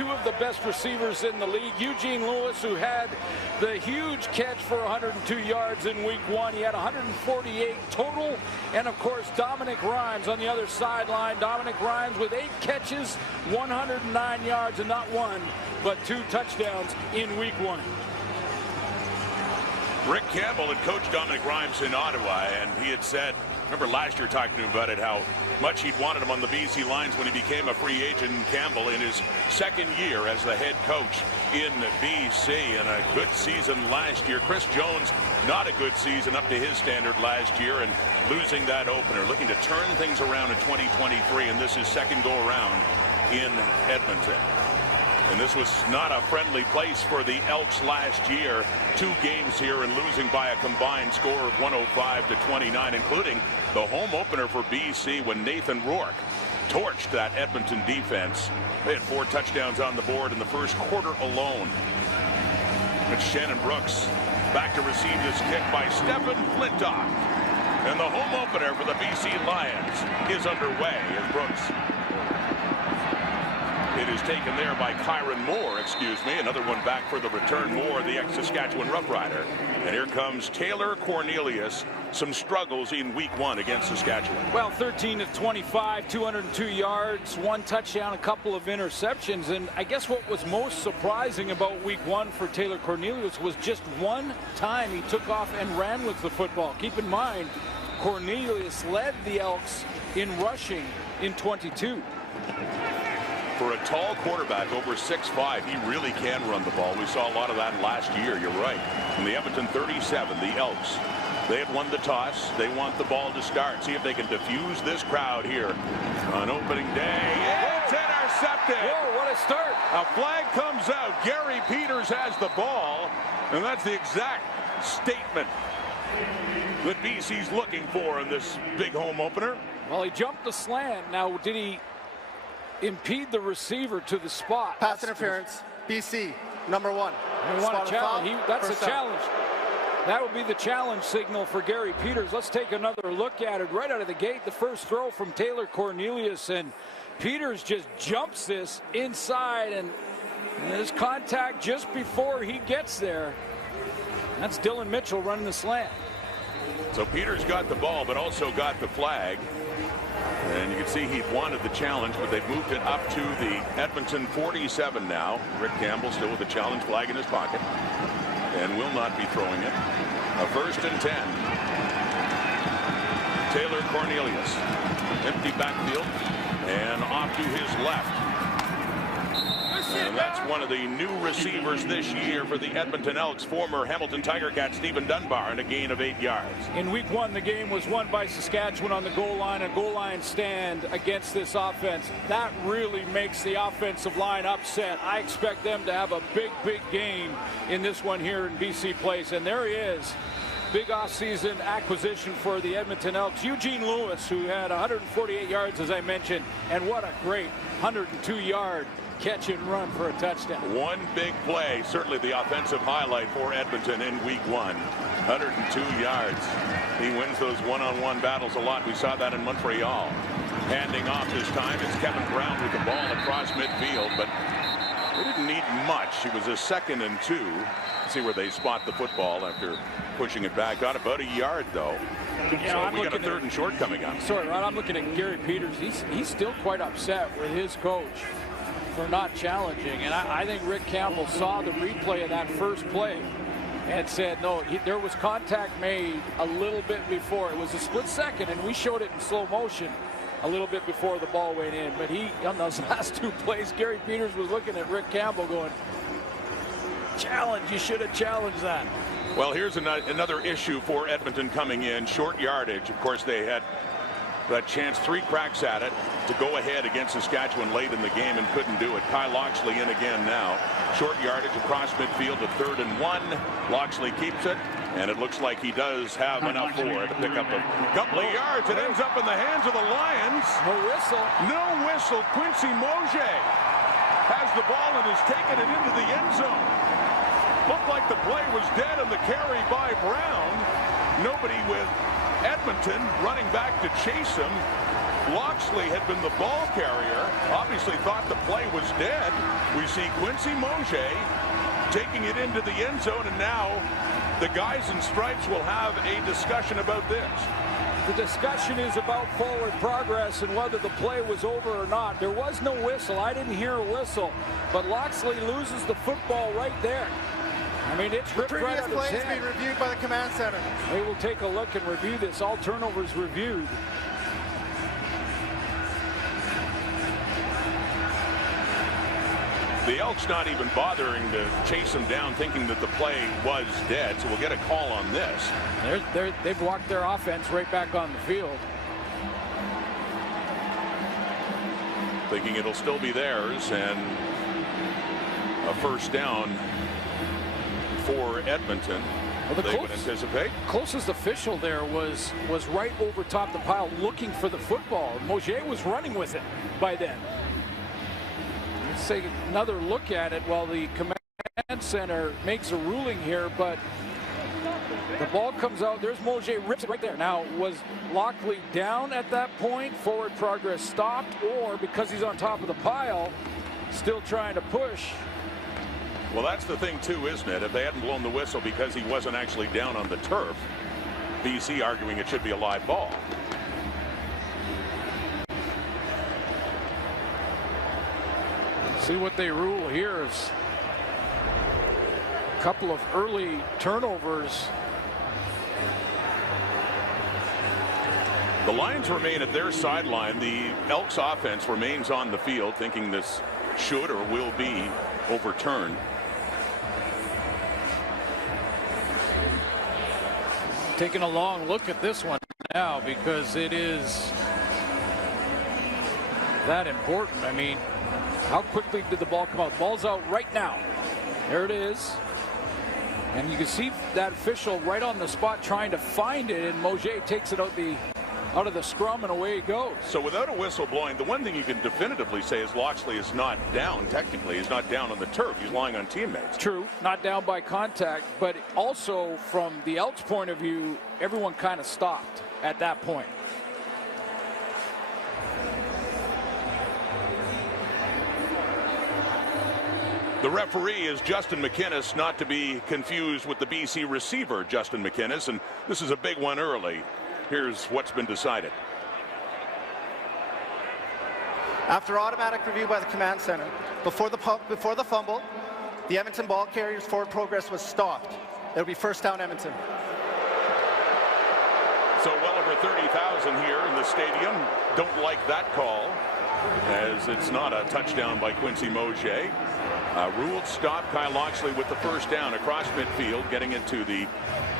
two of the best receivers in the league. Eugene Lewis, who had the huge catch for 102 yards in week 1. He had 148 total. And, of course, Dominic Rhymes on the other sideline. Dominic Rhymes with 8 catches, 109 yards, and not one, but 2 touchdowns in week 1. Rick Campbell had coached Dominic Rhymes in Ottawa, and he had said, remember last year talking to him about it, how much he'd wanted him on the BC Lions when he became a free agent. Campbell in his second year as the head coach in BC, and a good season last year. Chris Jones, not a good season up to his standard last year, and losing that opener. Looking to turn things around in 2023, and this is second go around in Edmonton. And this was not a friendly place for the Elks last year. 2 games here and losing by a combined score of 105-29, including the home opener for BC when Nathan Rourke torched that Edmonton defense. They had 4 touchdowns on the board in the first quarter alone. It's Shannon Brooks back to receive this kick by Stephen Flintoff. And the home opener for the BC Lions is underway as Brooks. It is taken there by Kyron Moore, another one back for the return. Moore, the ex-Saskatchewan Rough Rider. And here comes Taylor Cornelius. Some struggles in week 1 against Saskatchewan. Well, 13 of 25, 202 yards, 1 touchdown, a couple of interceptions. And I guess what was most surprising about week 1 for Taylor Cornelius was just 1 time he took off and ran with the football. Keep in mind, Cornelius led the Elks in rushing in 22. For a tall quarterback over 6'5", he really can run the ball. We saw a lot of that last year. You're right. From the Edmonton 37, the Elks, they had won the toss. They want the ball to start. See if they can diffuse this crowd here on opening day. It's intercepted. Whoa, what a start. A flag comes out. Gary Peters has the ball, and that's the exact statement that BC's looking for in this big home opener. Well, he jumped the slant. Now, did he impede the receiver to the spot? Pass interference. BC, number 1. They want a challenge. That's a challenge. That would be the challenge signal for Gary Peters. Let's take another look at it right out of the gate. The first throw from Taylor Cornelius, and Peters just jumps this inside, and there's contact just before he gets there. That's Dylan Mitchell running the slant. So Peters got the ball, but also got the flag. And you can see he wanted the challenge, but they've moved it up to the Edmonton 47 now. Rick Campbell still with the challenge flag in his pocket and will not be throwing it. A 1st and 10. Taylor Cornelius, empty backfield and off to his left. And that's one of the new receivers this year for the Edmonton Elks, former Hamilton Tiger Cat Stephen Dunbar, and a gain of 8 yards. In week 1, the game was won by Saskatchewan on the goal line, a goal line stand against this offense. That really makes the offensive line upset. I expect them to have a big game in this one here in BC Place. And there he is. Big offseason acquisition for the Edmonton Elks. Eugene Lewis, who had 148 yards, as I mentioned, and what a great 102-yard catch and run for a touchdown. One big play, certainly the offensive highlight for Edmonton in week 1. 102 yards. He wins those one-on-one battles a lot. We saw that in Montreal. Handing off this time, it's Kevin Brown with the ball across midfield, but they didn't need much. It was a 2nd and 2. See where they spot the football after pushing it back. Got about a yard, though. So we got a 3rd and short coming up. Sorry, Rod, I'm looking at Gary Peters. He's still quite upset with his coach for not challenging, and I think Rick Campbell saw the replay of that first play and said no, there was contact made a little bit before. It was a split second, and we showed it in slow motion a little bit before the ball went in. But he, on those last 2 plays, Gary Peters was looking at Rick Campbell going, challenge, you should have challenged that. Well, here's another issue for Edmonton coming in. Short yardage. Of course, they had that chance, 3 cracks at it to go ahead against Saskatchewan late in the game and couldn't do it. Kyle Loxley in again now. Short yardage across midfield to 3rd and 1. Loxley keeps it, and it looks like he does have enough for it to pick up a couple of yards. It ends up in the hands of the Lions. No whistle. No whistle. Quincy Mosier has the ball and has taken it into the end zone. Looked like the play was dead on the carry by Brown. Nobody with Edmonton running back to chase him. Loxley had been the ball carrier, obviously thought the play was dead. We see Quincy Mosier taking it into the end zone, and now the guys in stripes will have a discussion about this. The discussion is about forward progress and whether the play was over or not. There was no whistle. I didn't hear a whistle, but Loxley loses the football right there. I mean, it's ripped right out of his hand. Previous play is being reviewed by the command center. They will take a look and review this. All turnovers reviewed. The Elks not even bothering to chase him down, thinking that the play was dead. So we'll get a call on this. They've walked their offense right back on the field. Thinking it'll still be theirs, and a first down for Edmonton. Well, they would anticipate. Closest official there was right over top the pile looking for the football. Mosier was running with it by then. Let's take another look at it while the command center makes a ruling here, but the ball comes out. There's Mosier, rips it right there. Now, was Loxley down at that point? Forward progress stopped, or because he's on top of the pile, still trying to push? Well, that's the thing too, isn't it? If they hadn't blown the whistle because he wasn't actually down on the turf, BC arguing it should be a live ball. See what they rule here is a couple of early turnovers. The Lions remain at their sideline. The Elks offense remains on the field, thinking this should or will be overturned. Taking a long look at this one now because it is that important. I mean, how quickly did the ball come out? Ball's out right now. There it is. And you can see that official right on the spot trying to find it, and Mosier takes it out of the scrum, and away he goes. So without a whistle blowing, the one thing you can definitively say is Loxley is not down. Technically, he's not down on the turf. He's lying on teammates. True, not down by contact, but also from the Elks' point of view, everyone kind of stopped at that point. The referee is Justin McInnes, not to be confused with the BC receiver, Justin McInnes, and this is a big one early. Here's what's been decided. After automatic review by the command center, before the fumble, the Edmonton ball carrier's forward progress was stopped. It'll be first down Edmonton. So well over 30,000 here in the stadium don't like that call, as it's not a touchdown by Quincy Mosier. Ruled stop. Kyle Loxley with the first down across midfield, getting into the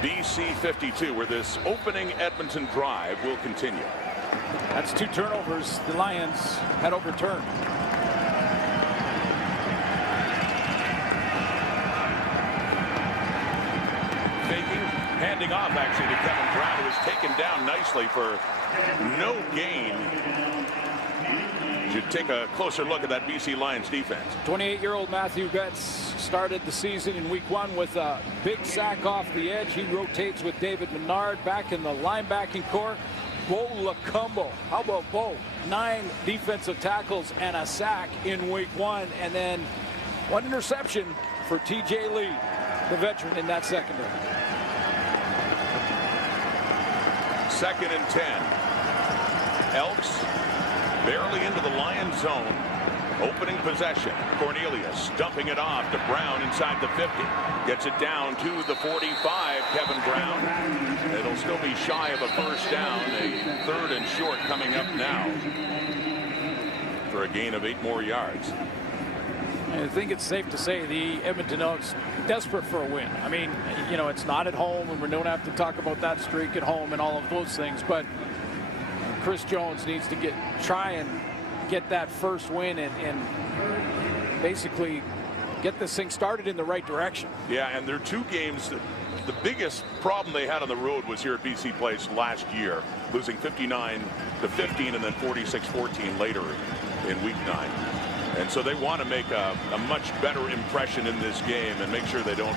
BC 52, where this opening Edmonton drive will continue. That's two turnovers the Lions had overturned. Faking, handing off actually to Kevin Brown, who was taken down nicely for no gain. Should take a closer look at that BC Lions defense. 28-year-old Matthew Betts started the season in week 1 with a big sack off the edge. He rotates with David Menard back in the linebacking core. Bo Lacumbo. How about Bo? 9 defensive tackles and a sack in week 1. And then 1 interception for TJ Lee, the veteran in that secondary. 2nd and 10. Elks barely into the Lions zone. Opening possession. Cornelius dumping it off to Brown inside the 50. Gets it down to the 45. Kevin Brown. It'll still be shy of a first down. A 3rd and short coming up now for a gain of 8 more yards. I think it's safe to say the Edmonton Elks desperate for a win. I mean, you know, it's not at home, and we don't have to talk about that streak at home and all of those things, but Chris Jones needs to try and get that first win and basically get this thing started in the right direction. Yeah, and there are 2 games. The biggest problem they had on the road was here at BC Place last year, losing 59-15 and then 46-14 later in week 9. And so they want to make a much better impression in this game and make sure they don't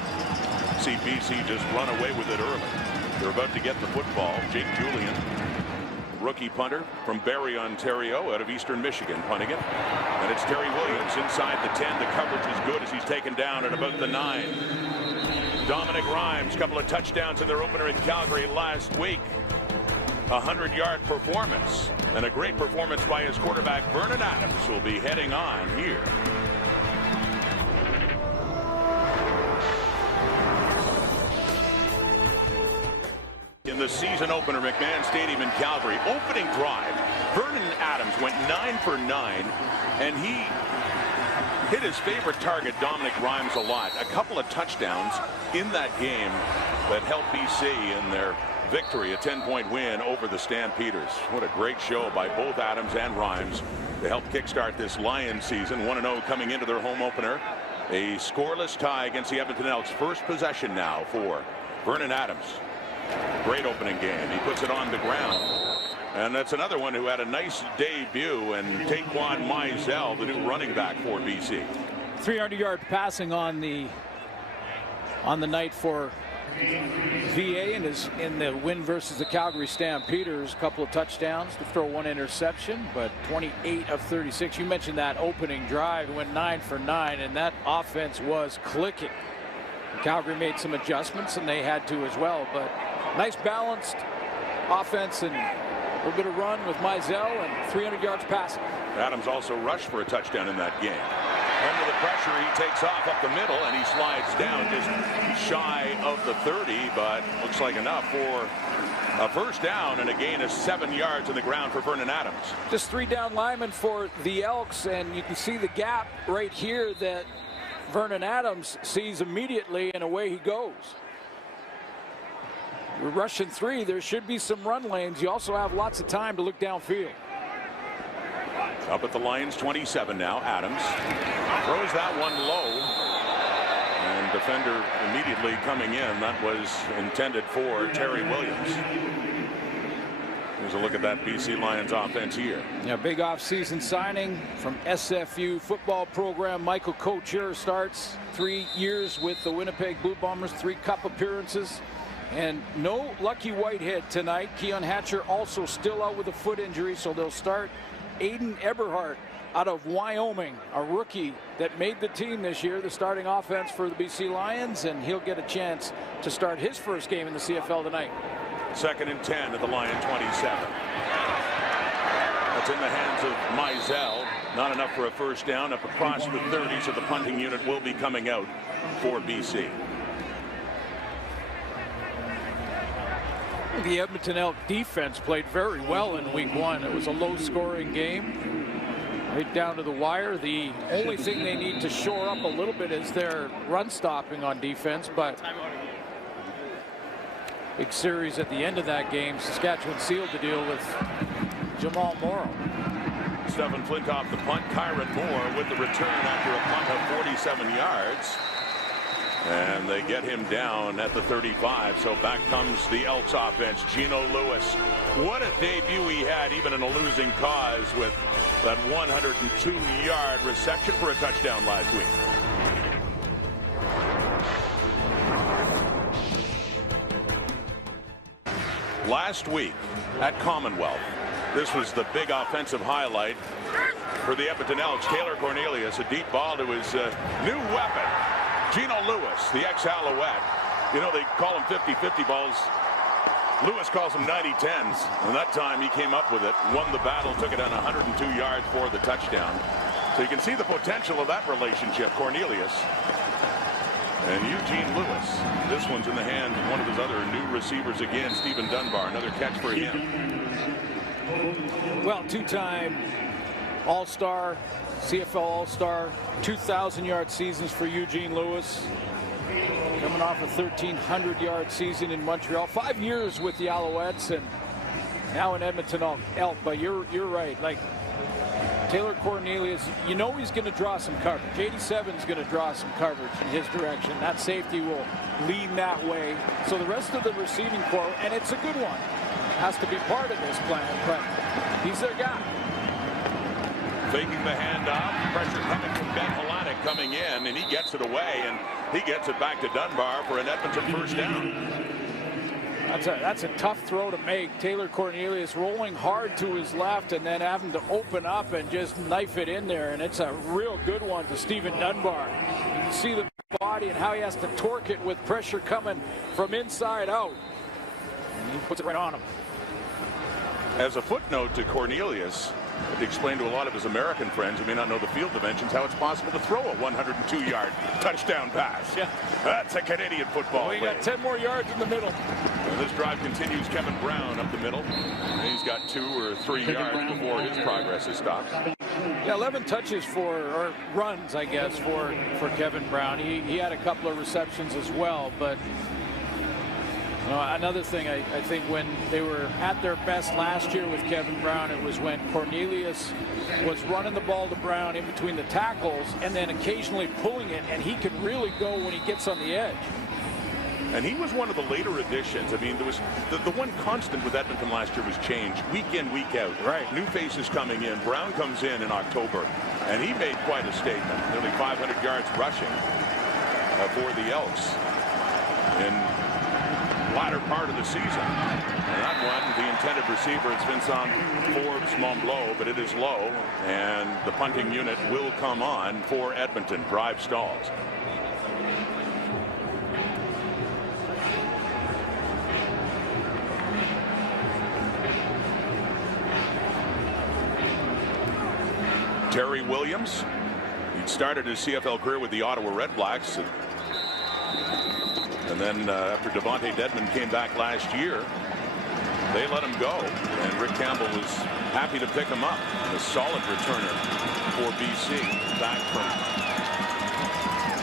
see BC just run away with it early. They're about to get the football. Jake Julian rookie punter from Barrie, Ontario, out of Eastern Michigan, punting it. And it's Terry Williams inside the 10. The coverage is good as he's taken down at about the 9. Dominic Rhymes, couple of touchdowns in their opener in Calgary last week. 100-yard performance, and a great performance by his quarterback Vernon Adams will be heading on here. In the season opener, McMahon Stadium in Calgary, opening drive, Vernon Adams went 9 for 9, and he hit his favorite target, Dominic Rhymes, a lot. A couple of touchdowns in that game that helped BC in their victory, a 10-point win over the Stampeders. What a great show by both Adams and Rhymes to help kickstart this Lions season. 1-0 coming into their home opener. A scoreless tie against the Edmonton Elks. First possession now for Vernon Adams. Great opening game. He puts it on the ground. And that's another one who had a nice debut, and Taquan Mizell, the new running back for BC. 300-yard passing on the night for VA in the win versus the Calgary Stampeders. A couple of touchdowns to throw one interception, but 28 of 36. You mentioned that opening drive. It went 9 for 9, and that offense was clicking. Calgary made some adjustments, and they had to as well, but nice balanced offense and a little bit of run with Mizell and 300 yards passing. Adams also rushed for a touchdown in that game. Under the pressure, he takes off up the middle, and he slides down just shy of the 30, but looks like enough for a first down and a gain of 7 yards in the ground for Vernon Adams. Just 3 down linemen for the Elks, and you can see the gap right here that Vernon Adams sees immediately, and away he goes. We're rushing 3. There should be some run lanes. You also have lots of time to look downfield. Up at the Lions 27 now. Adams throws that one low, and defender immediately coming in. That was intended for Terry Williams. Here's a look at that BC Lions offense here. Yeah, big offseason signing from SFU football program. Michael Couture starts 3 years with the Winnipeg Blue Bombers, 3 cup appearances. And no Lucky Whitehead tonight. Keon Hatcher also still out with a foot injury, so they'll start Aiden Eberhardt out of Wyoming, a rookie that made the team this year, the starting offense for the BC Lions, and he'll get a chance to start his first game in the CFL tonight. 2nd and 10 at the Lion 27. That's in the hands of Mizell. Not enough for a first down, up across the 30, so the punting unit will be coming out for BC. The Edmonton Elk defense played very well in week 1. It was a low-scoring game, right down to the wire. The only thing they need to shore up a little bit is their run stopping on defense, but big series at the end of that game. Saskatchewan sealed the deal with Jamal Morrow. Stephen Flint off the punt. Kyron Moore with the return after a punt of 47 yards. And they get him down at the 35. So back comes the Elks offense. Gino Lewis. What a debut he had, even in a losing cause, with that 102-yard reception for a touchdown last week. Last week at Commonwealth, this was the big offensive highlight for the Edmonton Elks. Taylor Cornelius, a deep ball to his new weapon, Gino Lewis, the ex-Alouette. You know, they call him 50-50 balls. Lewis calls them 90-10s. And that time he came up with it, won the battle, took it on 102 yards for the touchdown. So you can see the potential of that relationship, Cornelius and Eugene Lewis. This one's in the hands of one of his other new receivers again, Stephen Dunbar. Another catch for him. Well, 2-time All-Star, CFL All-Star, 2,000-yard seasons for Eugene Lewis. Coming off a 1,300-yard season in Montreal. 5 years with the Alouettes, and now in Edmonton Elk. But you're right. Like Taylor Cornelius, you know he's going to draw some coverage. 87's going to draw some coverage in his direction. That safety will lean that way. So the rest of the receiving corps, and it's a good one, has to be part of this plan. But he's their guy. Faking the handoff, pressure coming from Ben Halanek coming in, and he gets it away, and he gets it back to Dunbar for an Edmonton first down. That's a tough throw to make. Taylor Cornelius rolling hard to his left and then having to open up and just knife it in there. And it's a real good one to Stephen Dunbar. You can see the body and how he has to torque it with pressure coming from inside out. And he puts it right on him. As a footnote to Cornelius, to explain to a lot of his American friends who may not know the field dimensions how it's possible to throw a 102-yard touchdown pass. Yeah. That's a Canadian football We play. got 10 more yards in the middle. And this drive continues. Kevin Brown up the middle. And he's got 2 or 3 yards before his progress is stopped. Yeah, 11 touches or runs, I guess, for Kevin Brown. He had a couple of receptions as well, but another thing, I think when they were at their best last year with Kevin Brown, it was when Cornelius was running the ball to Brown in between the tackles and then occasionally pulling it, and he can really go when he gets on the edge. And he was one of the later additions. I mean, there was the one constant with Edmonton last year was change, week in, week out. Right. New faces coming in. Brown comes in October, and he made quite a statement. Nearly 500 yards rushing for the Elks in latter part of the season. And that one, the intended receiver, it's Vincent Forbes Montbleau, but it is low, and the punting unit will come on for Edmonton. Drive stalls. Terry Williams, he'd started his CFL career with the Ottawa Redblacks. And then after Devontae Dedmon came back last year, they let him go. And Rick Campbell was happy to pick him up. A solid returner for BC. Back from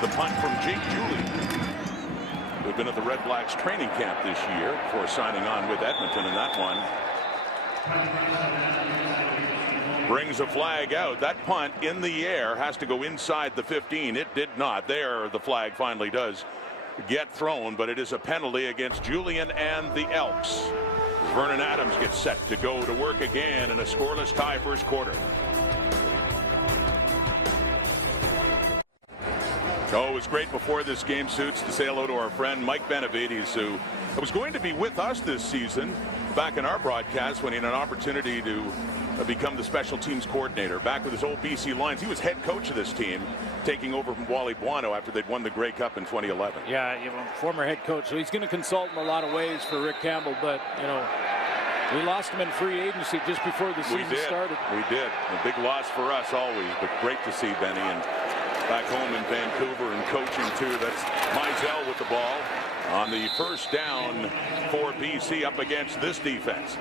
the punt from Jake Julie, who'd been at the Redblacks training camp this year before signing on with Edmonton. And that one brings a flag out. That punt in the air has to go inside the 15. It did not. There, the flag finally does get thrown, but it is a penalty against Julian and the Elks. Vernon Adams gets set to go to work again in a scoreless tie first quarter. Oh, it was great before this game, Suits, to say hello to our friend Mike Benavides, who was going to be with us this season back in our broadcast when he had an opportunity to become the special teams coordinator. Back with his old BC Lions. He was head coach of this team, taking over from Wally Buono after they'd won the Grey Cup in 2011. Yeah, former head coach. So he's going to consult in a lot of ways for Rick Campbell, but, we lost him in free agency just before the season started. We did. A big loss for us always, but great to see Benny and back home in Vancouver and coaching too. That's Mizell with the ball on the first down for BC up against this defense.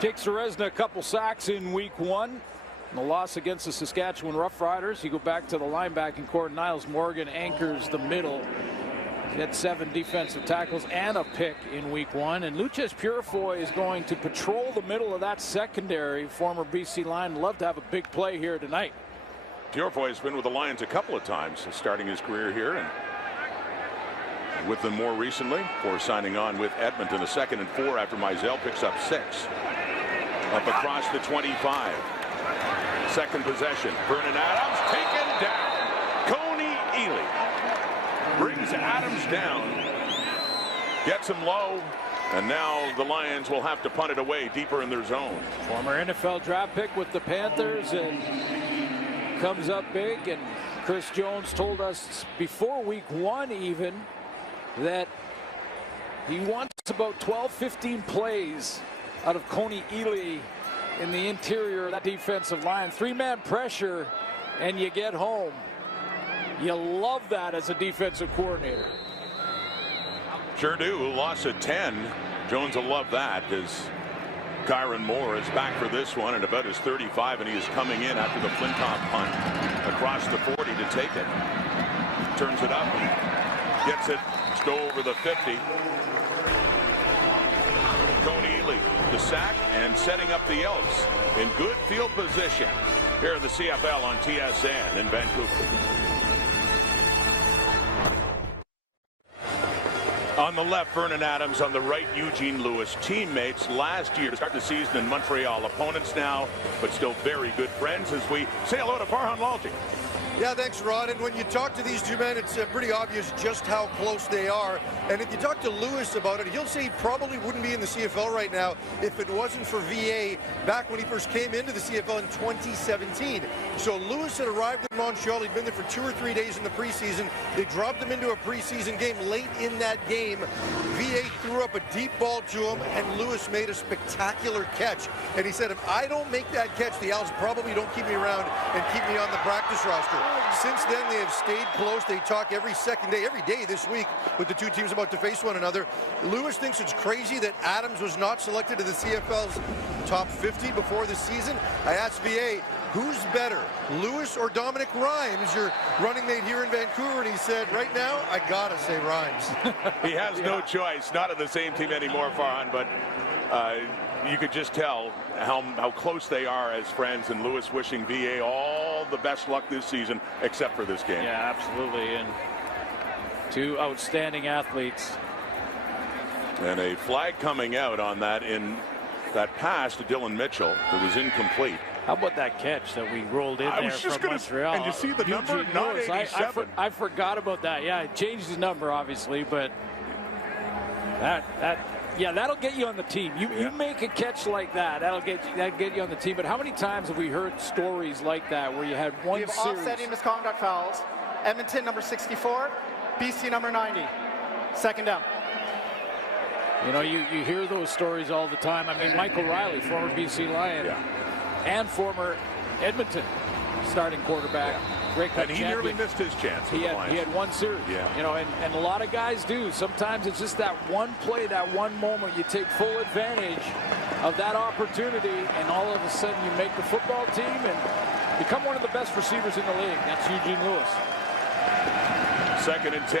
Jake Serezna a couple sacks in week 1. The loss against the Saskatchewan Roughriders. You go back to the linebacking core. Niles Morgan anchors the middle. He had 7 defensive tackles and a pick in week 1. And Luches Purifoy is going to patrol the middle of that secondary. Former BC Lion. Love to have a big play here tonight. Purifoy has been with the Lions a couple of times, starting his career here, and with them more recently for signing on with Edmonton. A 2nd and 4 after Mizell picks up 6. Up across the 25. Second possession. Vernon Adams taken down. Coney Ely brings Adams down. Gets him low. And now the Lions will have to punt it away deeper in their zone. Former NFL draft pick with the Panthers and comes up big. And Chris Jones told us before week 1 even that he wants about 12-15 plays out of Coney Ely in the interior of that defensive line. 3-man pressure and you get home. You love that as a defensive coordinator. Sure do. Loss of 10. Jones will love that as Kyron Moore is back for this one at about his 35, and he is coming in after the Flintoff punt across the 40 to take it. Turns it up and gets it to go over the 50. Coney Ely, the sack, and setting up the Elks in good field position here in the CFL on TSN in Vancouver. On the left, Vernon Adams. On the right, Eugene Lewis. Teammates last year to start the season in Montreal. Opponents now, but still very good friends as we say hello to Farhan Lalji. Yeah, thanks, Rod. And when you talk to these two men, it's pretty obvious just how close they are. And if you talk to Lewis about it, he'll say he probably wouldn't be in the CFL right now if it wasn't for VA back when he first came into the CFL in 2017. So Lewis had arrived in Montreal. He'd been there for 2 or 3 days in the preseason. They dropped him into a preseason game. Late in that game, VA threw up a deep ball to him, and Lewis made a spectacular catch. And he said, if I don't make that catch, the Owls probably don't keep me around and keep me on the practice roster. Since then, they have stayed close. They talk every second day, every day this week with the two teams about to face one another. Lewis thinks it's crazy that Adams was not selected to the CFL's top 50 before the season. I asked VA, who's better, Lewis or Dominic Rhymes, your running mate here in Vancouver? And he said, right now, I gotta say Rhymes. He has no choice. Not in the same team anymore, Farhan, but you could just tell how close they are as friends, and Lewis wishing VA all the best luck this season, except for this game. Yeah, absolutely. And two outstanding athletes. And a flag coming out on that in that pass to Dylan Mitchell that was incomplete. How about that catch that we rolled in there from Montreal? And you see the number, not 87. I forgot about that. Yeah, it changed his number, obviously, but yeah, that'll get you on the team. You make a catch like that, that'll get you on the team. But how many times have we heard stories like that where you had one series? We have offsetting misconduct fouls. Edmonton number 64, BC number 90. Second down. You know, you hear those stories all the time. I mean, Michael Riley, former BC Lion, and former Edmonton starting quarterback. Grey Cup and he champion. nearly missed his chance. He had one series. Yeah. You know, and a lot of guys do. Sometimes it's just that one play, that one moment. You take full advantage of that opportunity, and all of a sudden you make the football team and become one of the best receivers in the league. That's Eugene Lewis. 2nd and 10.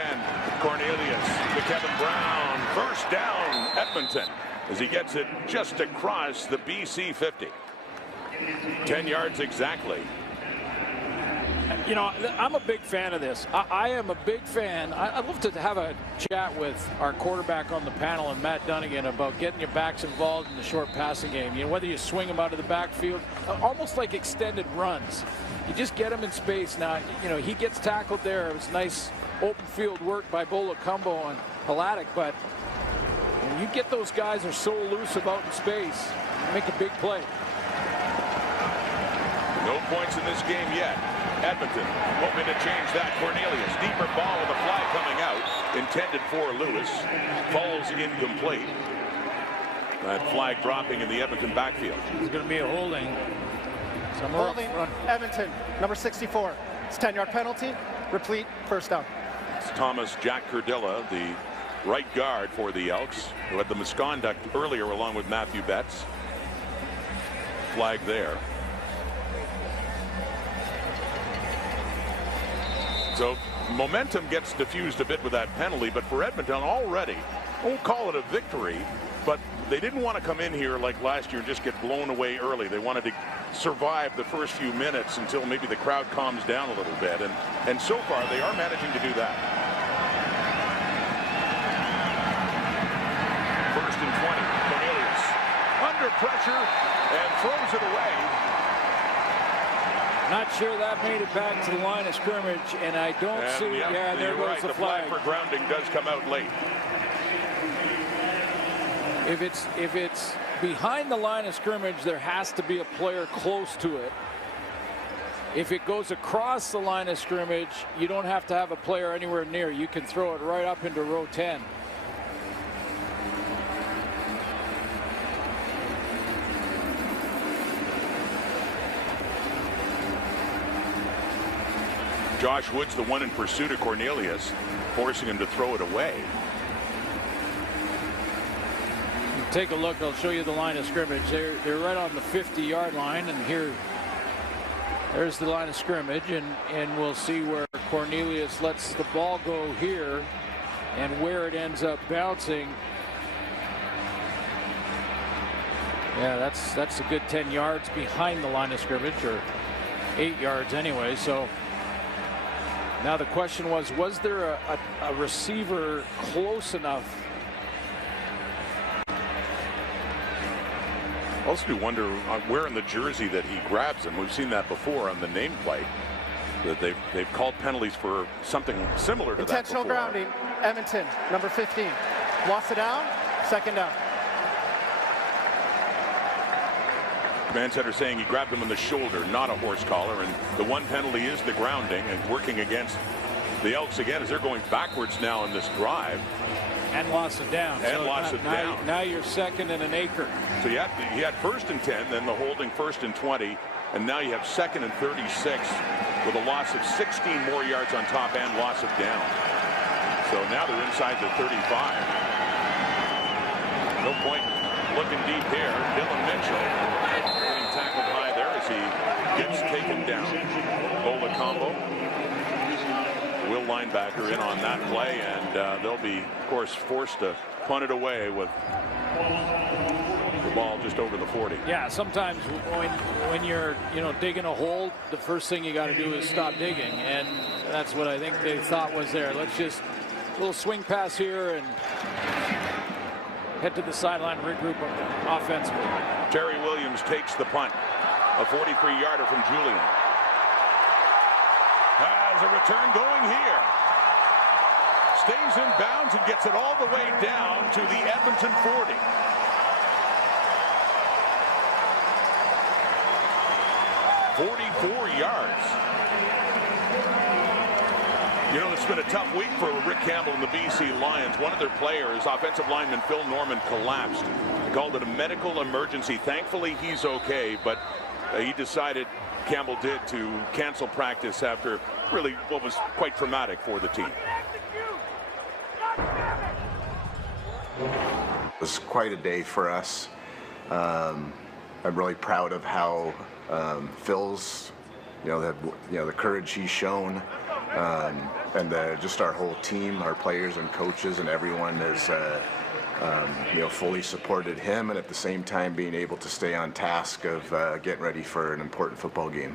Cornelius to Kevin Brown. First down, Edmonton, as he gets it just across the BC 50. 10 yards exactly. You know, I'm a big fan of this. I am a big fan. I'd love to have a chat with our quarterback on the panel and Matt Dunnigan about getting your backs involved in the short passing game. You know, whether you swing them out of the backfield, almost like extended runs. You just get him in space. Now, you know, he gets tackled there. It was nice open field work by Bola Cumbo and Haladic, but when you get those guys are so elusive out in space, you make a big play. No points in this game yet. Edmonton hoping to change that. Cornelius, deeper ball with a flag coming out, intended for Lewis, falls incomplete. That flag dropping in the Edmonton backfield. It's going to be a holding. Holding Edmonton, number 64. It's a 10-yard penalty. Replete, first down. It's Thomas Jack Curdilla, the right guard for the Elks, who had the misconduct earlier along with Matthew Betts. Flag there. So momentum gets diffused a bit with that penalty, but for Edmonton already, I won't call it a victory, but they didn't want to come in here like last year and just get blown away early. They wanted to survive the first few minutes until maybe the crowd calms down a little bit, and so far they are managing to do that. 1st and 20. Cornelius under pressure and throws it away. Not sure that made it back to the line of scrimmage, and I don't see. Yeah, there goes the flag. The flag for grounding does come out late. If it's behind the line of scrimmage, there has to be a player close to it. If it goes across the line of scrimmage, you don't have to have a player anywhere near. You can throw it right up into row 10. Josh Woods, the one in pursuit of Cornelius, forcing him to throw it away. Take a look. I'll show you the line of scrimmage. They're right on the 50-yard line, and there's the line of scrimmage, and we'll see where Cornelius lets the ball go here and where it ends up bouncing. Yeah, that's a good 10 yards behind the line of scrimmage, or 8 yards anyway. So now the question was there a receiver close enough? I also do wonder where in the jersey that he grabs him. We've seen that before on the nameplate. that they've called penalties for something similar to that Intentional before. grounding, Edmonton, number 15. Lost it down, second down. Command center saying he grabbed him on the shoulder, not a horse collar, and the one penalty is the grounding, and working against the Elks again as they're going backwards now in this drive. And loss of down. And loss of down. Now you're second and an acre. So you had first and 10, then the holding first and 20, and now you have second and 36 with a loss of 16 more yards on top and loss of down. So now they're inside the 35. No point looking deep here. Dylan Mitchell getting tackled high there as he gets taken down. Ola combo. Will linebacker in on that play, and they'll be, of course, forced to punt it away with the ball just over the 40. Yeah, sometimes when you're digging a hole, the first thing you got to do is stop digging, and that's what I think they thought was there. Let's just a little swing pass here and head to the sideline, regroup offensively. Terry Williams takes the punt, a 43-yarder from Julian. Has a return going here. Stays in bounds and gets it all the way down to the Edmonton 40. "44 yards. You know, it's been a tough week for Rick Campbell and the BC Lions. One of their players, offensive lineman Phil Norman, collapsed. They called it a medical emergency. Thankfully, he's okay, but he decided, Campbell did, to cancel practice after really what was quite traumatic for the team. It was quite a day for us. I'm really proud of how Phil's, the courage he's shown, and just our whole team, our players and coaches and everyone has, fully supported him, and at the same time being able to stay on task of getting ready for an important football game.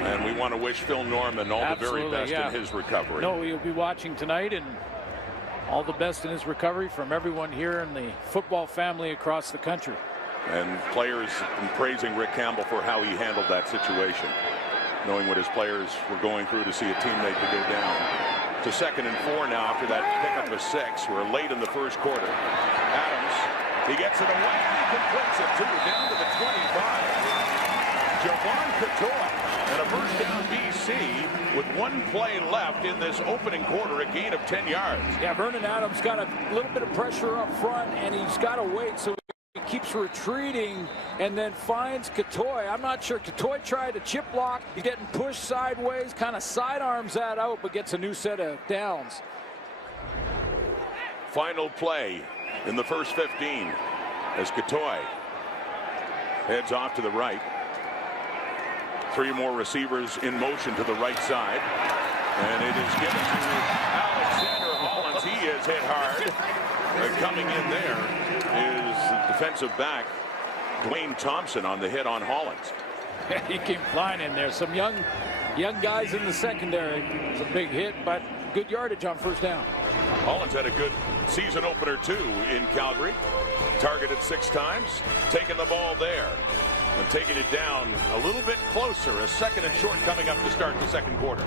And we want to wish Phil Norman all the very best in his recovery. No, he'll be watching tonight, and all the best in his recovery from everyone here in the football family across the country. And players praising Rick Campbell for how he handled that situation, knowing what his players were going through to see a teammate to go down. To 2nd and 4 now after that pickup of 6. We're late in the first quarter. Adams, he gets it away, he completes it too, down to the 25. Javon Couture and a first down BC with 1 play left in this opening quarter, a gain of 10 yards. Yeah, Vernon Adams got a little bit of pressure up front, and he's got to wait, so he keeps retreating and then finds Couture. I'm not sure. Couture tried a chip block. He's getting pushed sideways, kind of sidearms that out, but gets a new set of downs. Final play in the first 15 as Couture heads off to the right. 3 more receivers in motion to the right side, and it is given to Alexander Hollins. He is hit hard. Coming in there is defensive back Dwayne Thompson on the hit on Hollins. He came flying in there. Some young guys in the secondary. It's a big hit, but good yardage on first down. Hollins had a good season opener too in Calgary. Targeted 6 times, taking the ball there and taking it down a little bit closer. A 2nd and short coming up to start the second quarter.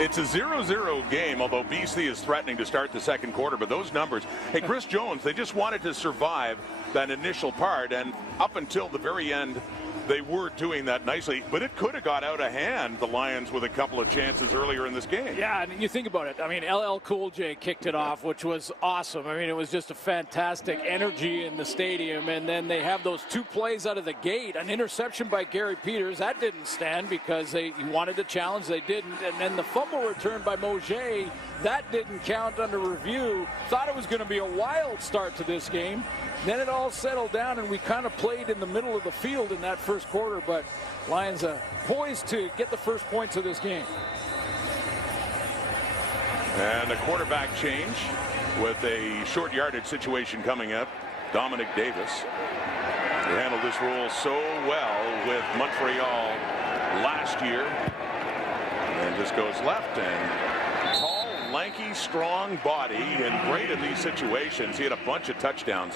It's a 0-0 game, although BC is threatening to start the second quarter. But those numbers, hey, Chris Jones, they just wanted to survive that initial part. And up until the very end, they were doing that nicely. But it could have got out of hand, the Lions, with a couple of chances earlier in this game. Yeah, and you think about it. I mean, LL Cool J kicked it off, which was awesome. I mean, it was just a fantastic energy in the stadium. And then they have those 2 plays out of the gate. An interception by Gary Peters. That didn't stand because he wanted the challenge. They didn't. And then the fumble return by Moget, that didn't count under review. Thought it was going to be a wild start to this game. Then it all settled down, and we kind of played in the middle of the field in that first quarter. But Lions poised to get the first points of this game. And a quarterback change with a short yardage situation coming up. Dominic Davis, who handled this role so well with Montreal last year. And this goes left, and tall, lanky, strong body and great in these situations. He had a bunch of touchdowns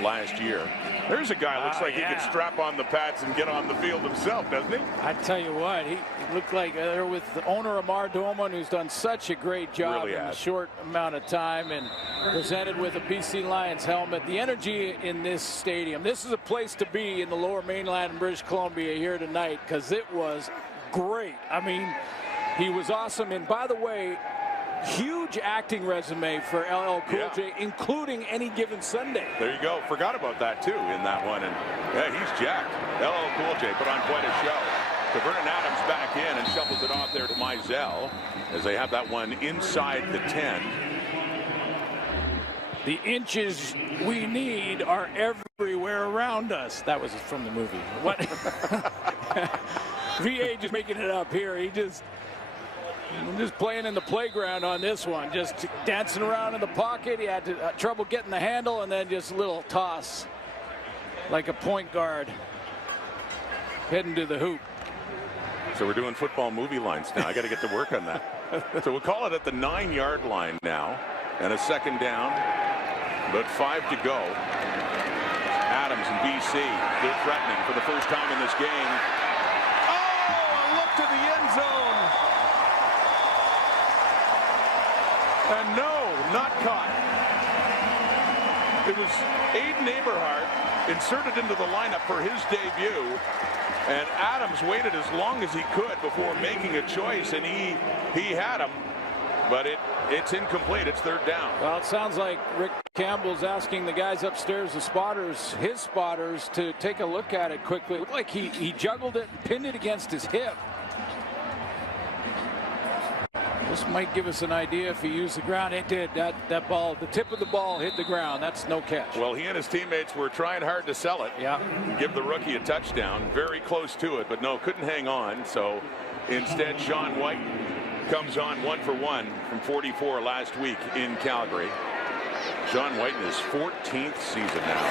last year. There's a guy looks like he could strap on the pads and get on the field himself, doesn't he? I tell you what, he looked like they're with the owner Amar Doman, who's done such a great job in a short amount of time, and presented with a BC Lions helmet. The energy in this stadium, this is a place to be in the Lower Mainland in British Columbia here tonight, because it was great. I mean, he was awesome. And by the way, huge acting resume for LL Cool J, including Any Given Sunday. There you go. Forgot about that too in that one. And yeah, he's jacked. LL Cool J put on quite a show. Vernon Adams back in and shuffles it off there to Mizell as they have that one inside the 10. The inches we need are everywhere around us. That was from the movie. What? VA just making it up here. I'm just playing in the playground on this one, just dancing around in the pocket. He had trouble getting the handle, and then just a little toss like a point guard heading to the hoop. So we're doing football movie lines now. I got to get to work on that. So we'll call it at the 9-yard line now, and a second down, but 5 to go. Adams and BC, they're threatening for the first time in this game. Oh, a look to the end zone. And no, not caught. It was Aiden Eberhardt inserted into the lineup for his debut, and Adams waited as long as he could before making a choice, and he had him, but it's incomplete. It's third down. Well, it sounds like Rick Campbell's asking the guys upstairs, the spotters, his spotters, to take a look at it quickly. It looked like he juggled it and pinned it against his hip. This might give us an idea if he used the ground. It did. That ball, the tip of the ball hit the ground. That's no catch. Well, he and his teammates were trying hard to sell it. Yeah. Give the rookie a touchdown. Very close to it, but no, couldn't hang on. So instead, Sean White comes on 1 for 1 from 44 last week in Calgary. Sean White in his 14th season now.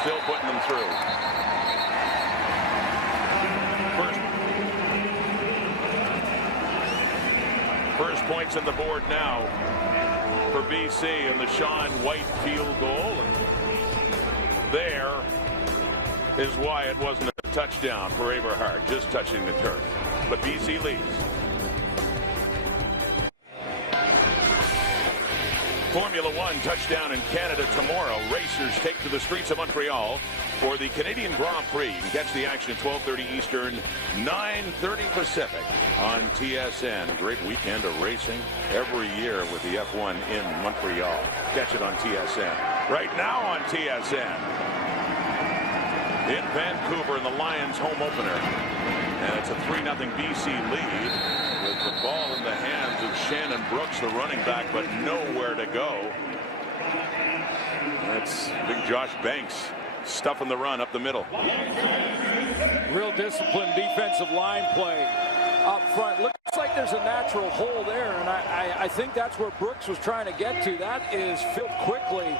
Still putting them through. First points on the board now for BC and the Sean White field goal. And there is why it wasn't a touchdown for Eberhardt, just touching the turf. But BC leads. Formula One touchdown in Canada tomorrow. Racers take to the streets of Montreal for the Canadian Grand Prix. You can catch the action at 12:30 Eastern, 9:30 Pacific on TSN. Great weekend of racing every year with the F1 in Montreal. Catch it on TSN. Right now on TSN. In Vancouver in the Lions home opener. And it's a 3-0 BC lead with the ball in the hands of Shannon Brooks, the running back, but nowhere to go. That's big Josh Banks stuffing the run up the middle. Real disciplined defensive line play up front. Looks like there's a natural hole there, and I think that's where Brooks was trying to get to. That is filled quickly.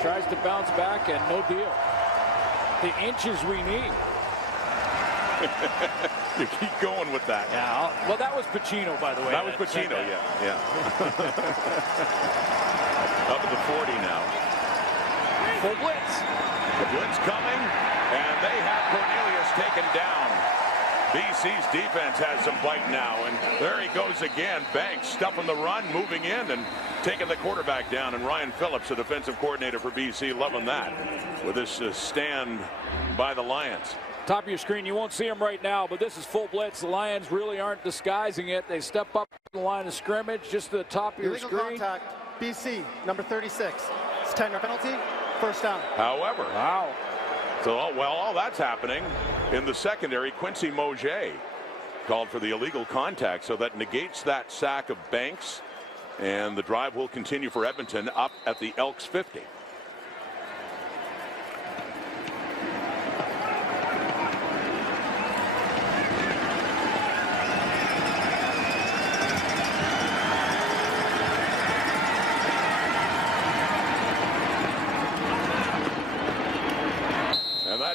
Tries to bounce back, and no deal. The inches we need. You keep going with that. Yeah. Well, that was Pacino, by the way. That was Pacino, yeah. Up at the 40 now. Full blitz. The blitz coming, and they have Cornelius taken down. BC's defense has some bite now, and there he goes again. Banks stuffing the run, moving in, and taking the quarterback down. And Ryan Phillips, the defensive coordinator for BC, loving that with this stand by the Lions. Top of your screen, you won't see them right now, but this is full blitz. The Lions really aren't disguising it. They step up the line of scrimmage just to the top of your Illegal screen. Contact, BC, number 36. It's 10-yard penalty, first down. However, so while all that's happening in the secondary, Quincy Mauger called for the illegal contact, so that negates that sack of Banks, and the drive will continue for Edmonton up at the Elks 50.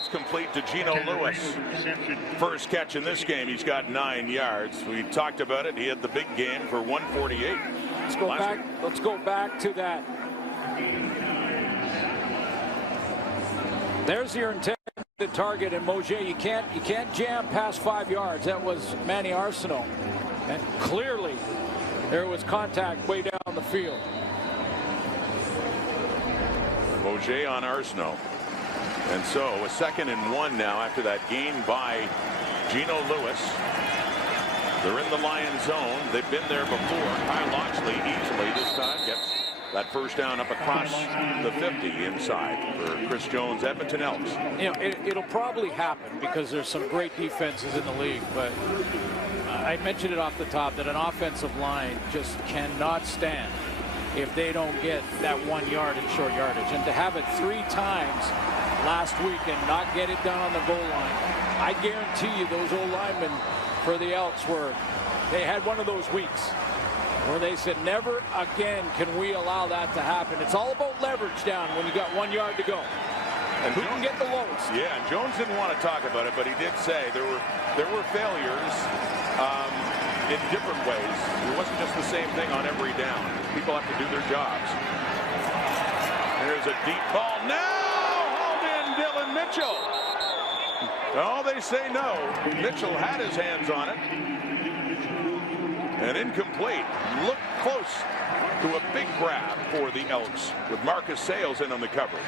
Complete it to Geno Lewis. First catch in this game. He's got 9 yards. We talked about it. He had the big game for 148. Let's go back to that. There's your intended target, and Mosier, you can't jam past 5 yards. That was Manny Arsenault, and clearly there was contact way down the field. Mosier on Arsenault. And so a 2nd and 1 now after that gain by Geno Lewis. They're in the Lions zone. They've been there before. Kyle Loxley easily this time gets that first down up across the 50 inside for Chris Jones, Edmonton Elks. You know, it'll probably happen because there's some great defenses in the league, but I mentioned it off the top that an offensive line just cannot stand if they don't get that 1 yard in short yardage. And to have it 3 times last week and not get it done on the goal line, I guarantee you those old linemen for the Elks they had one of those weeks where they said, never again can we allow that to happen. It's all about leverage down when you got 1 yard to go. And who can get the lowest? Yeah, and Jones didn't want to talk about it, but he did say there were failures in different ways. It wasn't just the same thing on every down. People have to do their jobs. Here's a deep ball. Now hauled in Dylan Mitchell. Oh, they say no. Mitchell had his hands on it. And incomplete. Look close to a big grab for the Elks with Marcus Sayles in on the coverage.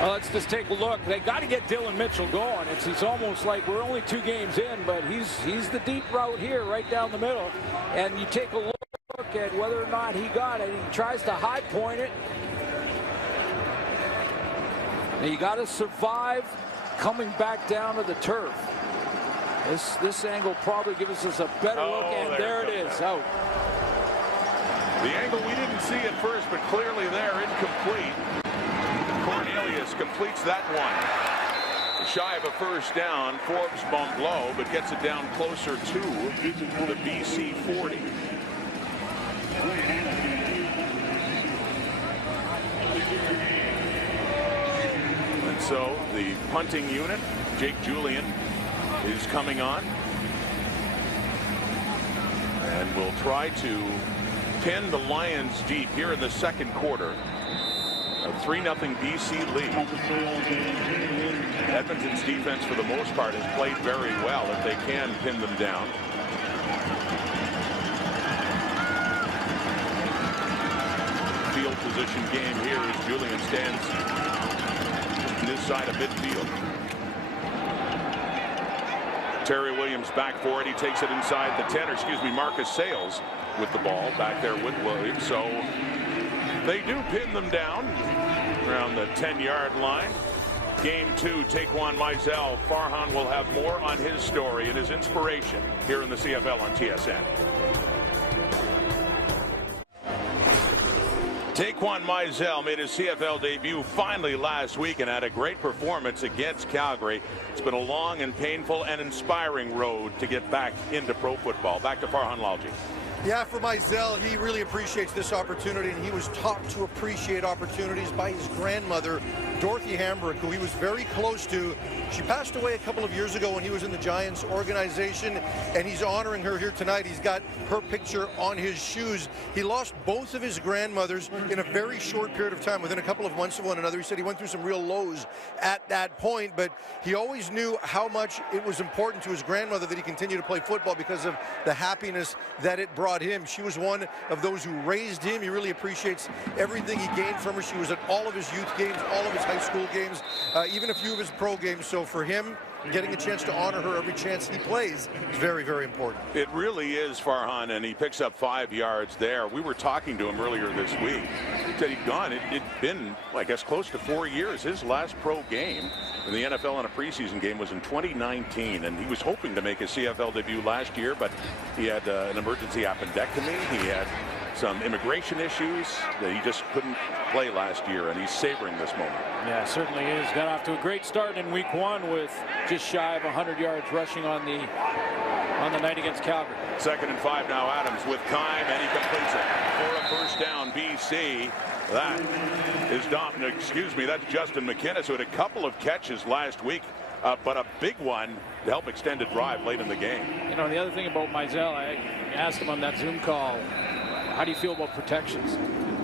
Well, let's just take a look. They got to get Dylan Mitchell going. It's almost like we're only 2 games in, but he's the deep route here right down the middle. And you take a look at whether or not he got it. He tries to high point it. Now you got to survive coming back down to the turf. This angle probably gives us a better look, and there it is, out. The angle we didn't see at first, but clearly there, incomplete. Cornelius completes that one. Shy of a first down. Forbes bumped low, but gets it down closer to the BC 40. And so the punting unit, Jake Julian, is coming on. And will try to pin the Lions deep here in the second quarter. A 3-0 BC lead. Edmonton's defense, for the most part, has played very well if they can pin them down. Field position game here as Julian stands on this side of midfield. Terry Williams back for it. He takes it inside the 10, or excuse me, Marcus Sayles with the ball back there with Williams. So they do pin them down around the 10-yard line. Game 2, Taquan Mizell. Farhan will have more on his story and his inspiration here in the CFL on TSN. Taquan Mizell made his CFL debut finally last week and had a great performance against Calgary. It's been a long and painful and inspiring road to get back into pro football. Back to Farhan Lalji. Yeah, for Mizell, he really appreciates this opportunity, and he was taught to appreciate opportunities by his grandmother, Dorothy Hambrick, who he was very close to. She passed away a couple of years ago when he was in the Giants organization, and he's honoring her here tonight. He's got her picture on his shoes. He lost both of his grandmothers in a very short period of time, within a couple of months of one another. He said he went through some real lows at that point, but he always knew how much it was important to his grandmother that he continue to play football because of the happiness that it brought him. She was one of those who raised him. He really appreciates everything he gained from her. She was at all of his youth games, all of his high school games, even a few of his pro games. So for him, getting a chance to honor her every chance he plays is very, very important. It really is, Farhan, and he picks up 5 yards there. We were talking to him earlier this week. He said he'd gone. It'd been, I guess, close to 4 years. His last pro game in the NFL in a preseason game was in 2019, and he was hoping to make his CFL debut last year, but he had an emergency appendectomy. He had some immigration issues that he just couldn't play last year, and he's savoring this moment. Yeah, certainly is. Got off to a great start in week 1 with just shy of 100 yards rushing on the night against Calgary. 2nd and 5 now. Adams with time, and he completes it for a first down. touchdown, BC. That is that's Justin McKinnis, who had a couple of catches last week, but a big one to help extend a drive late in the game. You know, the other thing about Mizell, I asked him on that Zoom call, how do you feel about protections?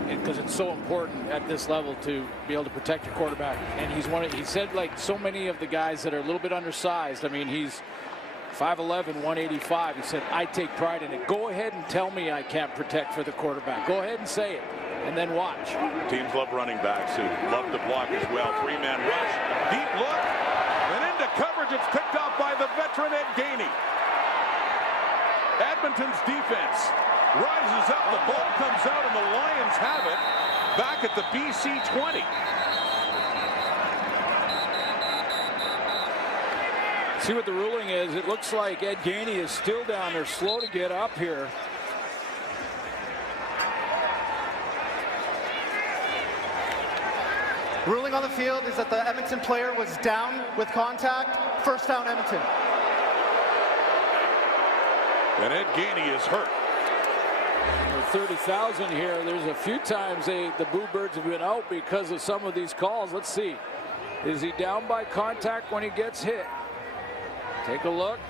Because it's so important at this level to be able to protect your quarterback. And he said, like so many of the guys that are a little bit undersized, I mean, he's 5'11", 185. He said, I take pride in it. Go ahead and tell me I can't protect for the quarterback. Go ahead and say it, and then watch. Teams love running backs who love to block as well. Three-man rush, deep look, and into coverage. It's picked off by the veteran Ed Gainey. Edmonton's defense rises up, the ball comes out, and the Lions have it back at the BC 20. See what the ruling is. It looks like Ed Gainey is still down there, slow to get up here. Ruling on the field is that the Edmonton player was down with contact. First down, Edmonton. And Ed Gainey is hurt. 30,000 here. There's a few times the Boo Birds have been out because of some of these calls. Let's see. Is he down by contact when he gets hit? Take a look.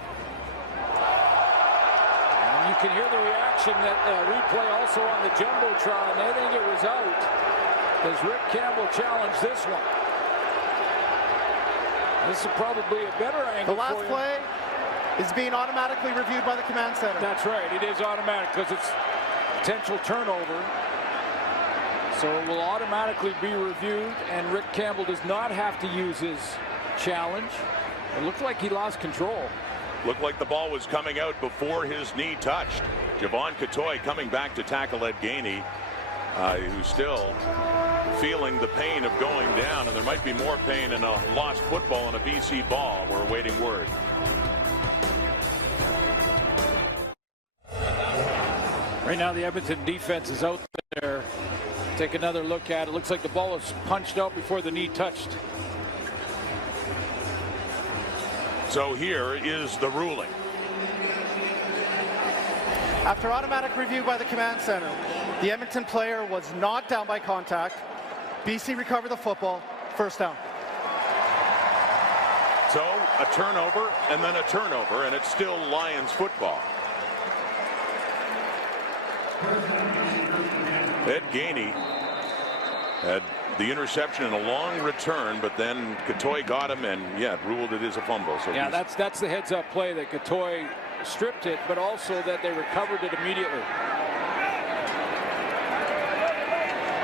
And you can hear the reaction that replay also on the Jumbotron. They think it was out as Rick Campbell challenged this one. This is probably a better angle. The last play is being automatically reviewed by the command center. That's right. It is automatic because it's potential turnover. So it will automatically be reviewed, and Rick Campbell does not have to use his challenge. It looked like he lost control. Looked like the ball was coming out before his knee touched. Javon Catoy coming back to tackle Ed Gainey, who's still feeling the pain of going down, and there might be more pain in a lost football and a BC ball. We're awaiting word. Right now the Edmonton defense is out there. Take another look at it. Looks like the ball was punched out before the knee touched. So here is the ruling. After automatic review by the command center, the Edmonton player was not down by contact. BC recovered the football. First down. So a turnover and then a turnover, and it's still Lions football. Ed Gainey had the interception and a long return, but then Catoy got him and ruled it is a fumble. So yeah, that's the heads-up play that Catoy stripped it, but also that they recovered it immediately.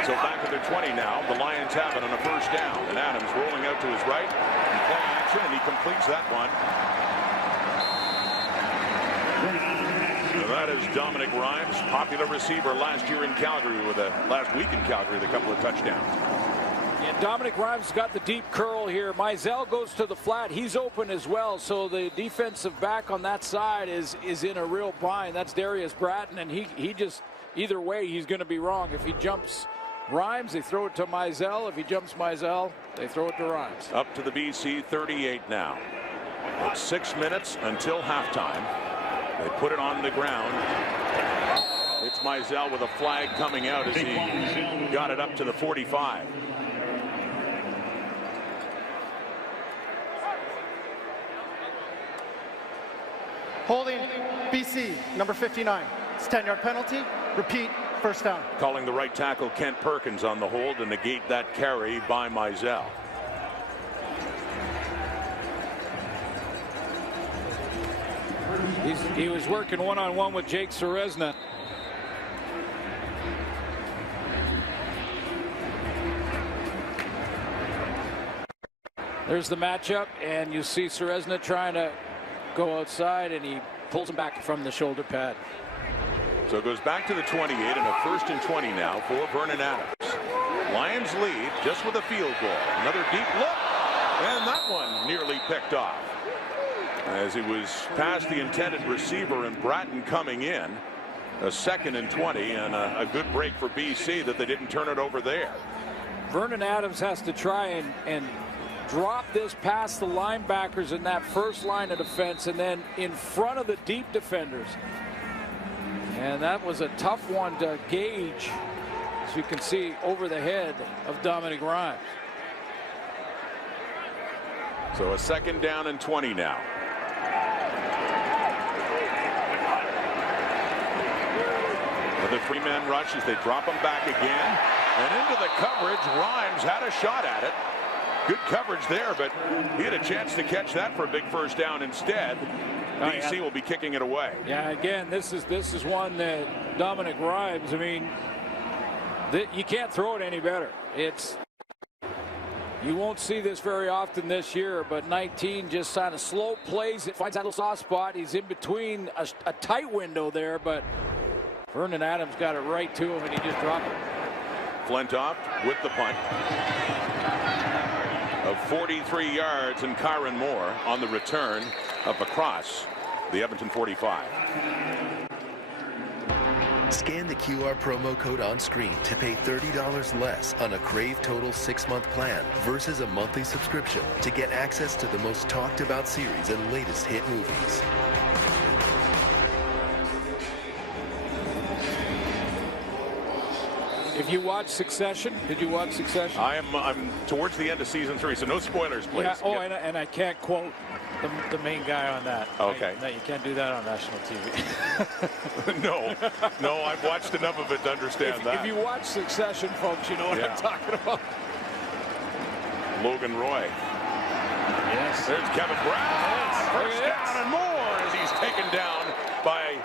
So back at their 20 now. The Lions have it on a first down, and Adams rolling out to his right in play action, and he completes that one. That is Dominic Rhymes, popular receiver last year in Calgary last week in Calgary with a couple of touchdowns. Yeah, Dominic Rhymes got the deep curl here. Mizell goes to the flat. He's open as well. So the defensive back on that side is in a real bind. That's Darius Bratton, and he just, either way, he's going to be wrong. If he jumps Rhymes, they throw it to Mizell. If he jumps Mizell, they throw it to Rhymes. Up to the BC 38 now. It's 6 minutes until halftime. They put it on the ground. It's Mizell with a flag coming out as he got it up to the 45. Holding BC, number 59. It's 10-yard penalty. Repeat, first down. Calling the right tackle Kent Perkins on the hold to negate that carry by Mizell. He was working one-on-one with Jake Serezna. There's the matchup, and you see Serezna trying to go outside, and he pulls him back from the shoulder pad. So it goes back to the 28 and a 1st and 20 now for Vernon Adams. Lions lead just with a field goal. Another deep look, and that one nearly picked off as he was past the intended receiver, and Bratton coming in. A 2nd and 20, and a good break for BC that they didn't turn it over there. Vernon Adams has to try and drop this past the linebackers in that first line of defense and then in front of the deep defenders. And that was a tough one to gauge as you can see, over the head of Dominic Rhymes. So a 2nd down and 20 now. With a 3-man rush as they drop him back again. And into the coverage, Rhymes had a shot at it. Good coverage there, but he had a chance to catch that for a big first down instead. BC will be kicking it away. Yeah, again, this is one that Dominic Rhymes, I mean, you can't throw it any better. You won't see this very often this year, but 19 just kind of slow plays. It finds that little soft spot. He's in between a tight window there, but Vernon Adams got it right to him, and he just dropped it. Flintoff with the punt of 43 yards, and Kyron Moore on the return up across the Edmonton 45. Scan the QR promo code on screen to pay $30 less on a Crave Total 6-month plan versus a monthly subscription to get access to the most talked about series and latest hit movies. If you watch Succession, did you watch Succession? I'm towards the end of season 3, so no spoilers, please. Yeah, oh, and I can't quote the main guy on that. Okay. No, you can't do that on national TV. no, I've watched enough of it to understand that. If you watch Succession, folks, you know what I'm talking about. Logan Roy. Yes. There's Kevin Brown. First down and more as he's taken down by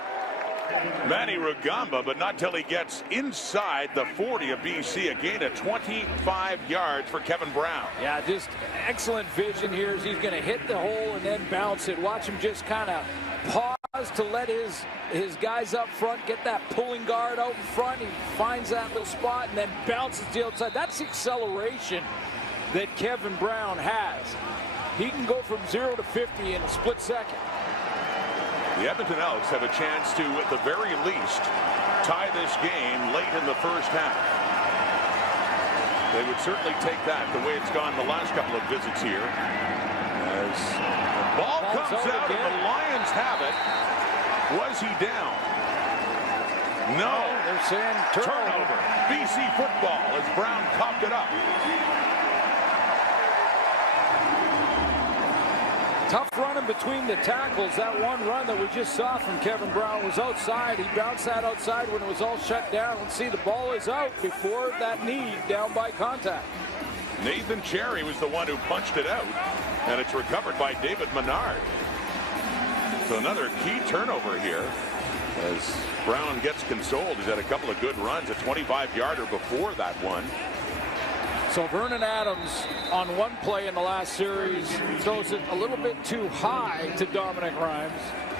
Manny Rugamba, but not till he gets inside the 40 of BC. A gain of 25 yards for Kevin Brown. Yeah, just excellent vision here as he's going to hit the hole and then bounce it. Watch him just kind of pause to let his guys up front get that pulling guard out in front. He finds that little spot and then bounces to the outside. That's the acceleration that Kevin Brown has. He can go from 0 to 50 in a split second. The Edmonton Elks have a chance to, at the very least, tie this game late in the first half. They would certainly take that the way it's gone the last couple of visits here. As the ball comes out and the Lions have it. Was he down? No. They're saying turnover. BC football as Brown copped it up. Tough running between the tackles. That one run that we just saw from Kevin Brown was outside. He bounced that outside when it was all shut down. Let's see, the ball is out before that knee down by contact. Nathan Cherry was the one who punched it out, and it's recovered by David Menard. So another key turnover here as Brown gets consoled. He's had a couple of good runs, a 25-yarder before that one. So Vernon Adams on one play in the last series throws it a little bit too high to Dominic Rhymes,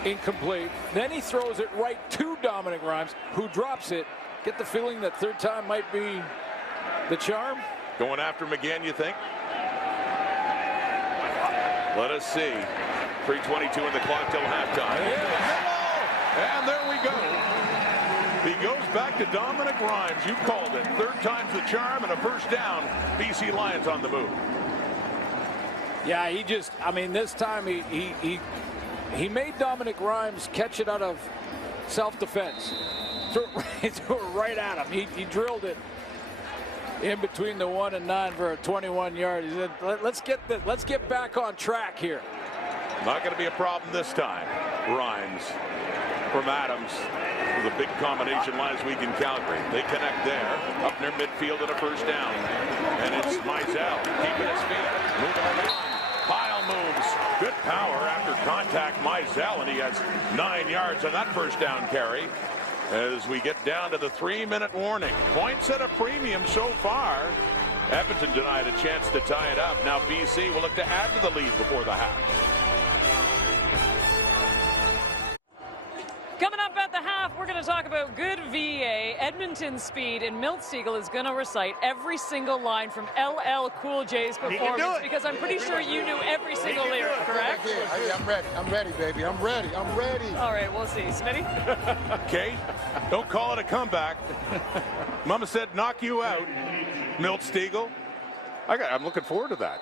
incomplete. Then he throws it right to Dominic Rhymes, who drops it. Get the feeling that third time might be the charm. Going after him again, you think? Let us see. 3:22 in the clock till halftime. And there we go. He goes back to Dominic Rhymes. You called it. Third time's the charm and a first down. BC Lions on the move. Yeah, he just, I mean, this time he made Dominic Rhymes catch it out of self-defense. Threw it right at him. He drilled it in between the 1 and 9 for a 21-yard. He said, let's get back on track here. Not going to be a problem this time. Rhymes from Adams with a big combination last week in Calgary. They connect there, up near midfield and a first down. And it's Mizell keeping his feet, moving around. Pile moves. Good power after contact, Mizell, and he has 9 yards on that first down carry. As we get down to the 3-minute warning. Points at a premium so far. Edmonton denied a chance to tie it up. Now BC will look to add to the lead before the half. Coming up at the half, we're going to talk about good VA, Edmonton speed, and Milt Siegel is going to recite every single line from LL Cool J's performance because I'm pretty sure you knew every single lyric, correct? I'm ready. I'm ready, baby. I'm ready. I'm ready. All right, we'll see. Smitty? Kate, don't call it a comeback. Mama said knock you out. Milt Siegel. I'm looking forward to that.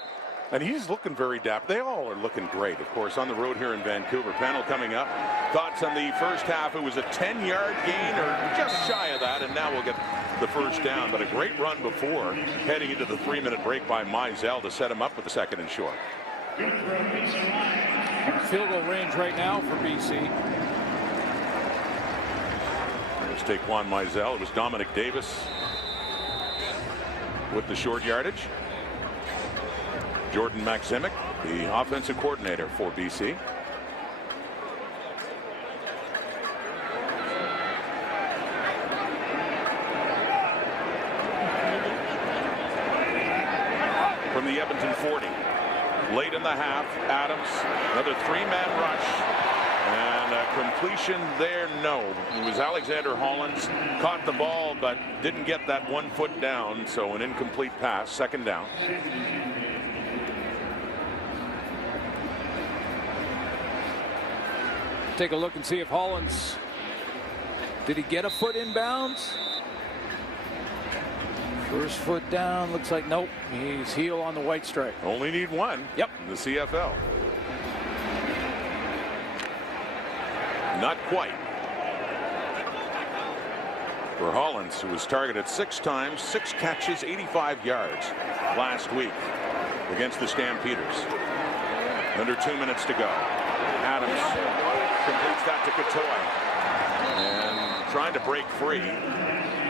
And he's looking very dapper. They all are looking great, of course, on the road here in Vancouver. Panel coming up. Thoughts on the first half. It was a 10-yard gain or just shy of that. And now we'll get the first down, but a great run before heading into the 3-minute break by Mizell to set him up with the 2nd and short. Field goal range right now for BC. Let's take Juan Mizell. It was Dominic Davis with the short yardage. Jordan Maximic, the offensive coordinator for BC. From the Edmonton 40. Late in the half, Adams, another 3-man rush. And a completion there, no. It was Alexander Hollins. Caught the ball, but didn't get that 1 foot down. So an incomplete pass, 2nd down. Take a look and see if Hollins, did he get a foot inbounds? First foot down, looks like nope. He's heel on the white stripe. Only need one. Yep. In the CFL. Not quite. For Hollins, who was targeted 6 times, 6 catches, 85 yards last week against the Stampeders. Under 2 minutes to go. Adams completes that to Katoy. And trying to break free.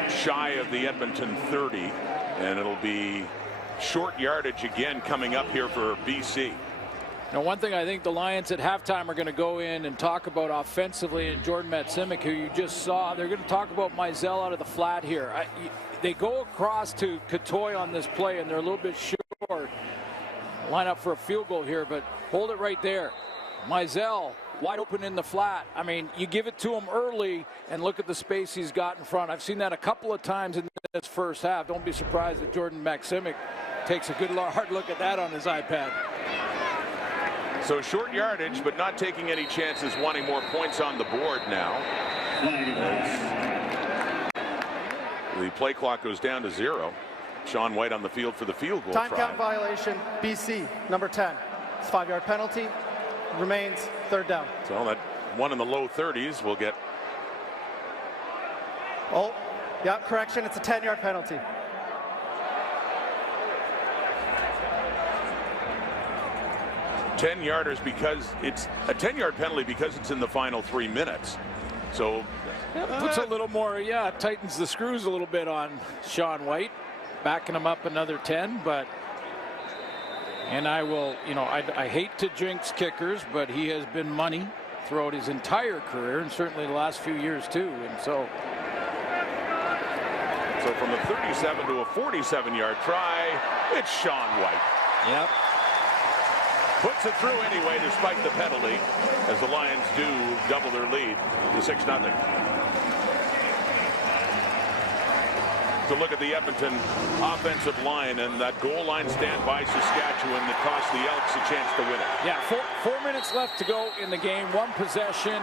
Shy of the Edmonton 30, and it'll be short yardage again coming up here for BC. Now, one thing I think the Lions at halftime are going to go in and talk about offensively, and Jordan Maximic, who you just saw, they're going to talk about Mizell out of the flat here. They go across to Katoy on this play, and they're a little bit short. Line up for a field goal here, but hold it right there. Mizell wide open in the flat. I mean, you give it to him early and look at the space he's got in front. I've seen that a couple of times in this first half. Don't be surprised that Jordan Maximic takes a good hard look at that on his iPad. So short yardage, but not taking any chances, wanting more points on the board now. The play clock goes down to 0. Sean White on the field for the field goal Time try. count violation, BC, number 10. It's a 5-yard penalty. Remains 3rd down. So that one in the low 30s will get. Oh, yeah, correction. It's a 10-yard penalty. Ten-yarders because it's a 10-yard penalty because it's in the final 3 minutes. So puts a little more, tightens the screws a little bit on Sean White, backing him up another 10, but. And I will, I hate to jinx kickers, but he has been money throughout his entire career, and certainly the last few years too. And so from the 37 to a 47-yard try, it's Sean White. Yep. Puts it through anyway, despite the penalty, as the Lions do double their lead to 6-0. To look at the Edmonton offensive line and that goal line stand by Saskatchewan that cost the Elks a chance to win it. Yeah, 4 minutes left to go in the game. 1 possession,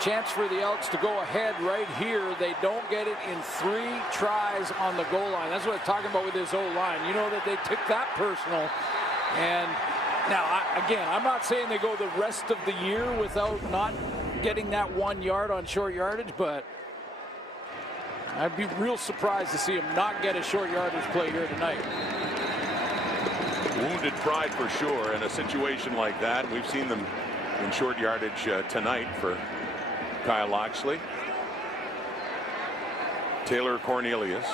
chance for the Elks to go ahead right here. They don't get it in 3 tries on the goal line. That's what I'm talking about with this O-line. You know that they took that personal. And now, again, I'm not saying they go the rest of the year without not getting that 1 yard on short yardage, but I'd be real surprised to see him not get a short yardage play here tonight. Wounded pride for sure in a situation like that. We've seen them in short yardage tonight for Kyle Oxley. Taylor Cornelius.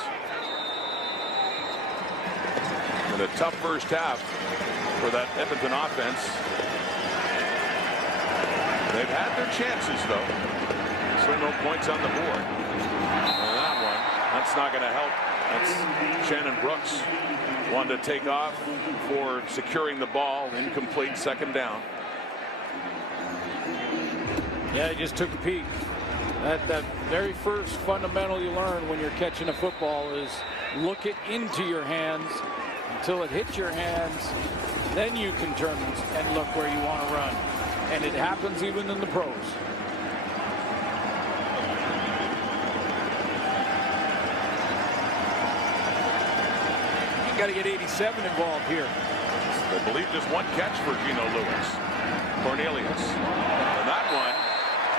And a tough first half for that Edmonton offense. They've had their chances though. So no points on the board. That's not going to help. That's Shannon Brooks. Wanted to take off for securing the ball. Incomplete, 2nd down. Yeah, he just took a peek. That very first fundamental you learn when you're catching a football is look it into your hands until it hits your hands. Then you can turn and look where you want to run. And it happens even in the pros. Got to get 87 involved here. I believe just 1 catch for Gino Lewis. Cornelius. And that one,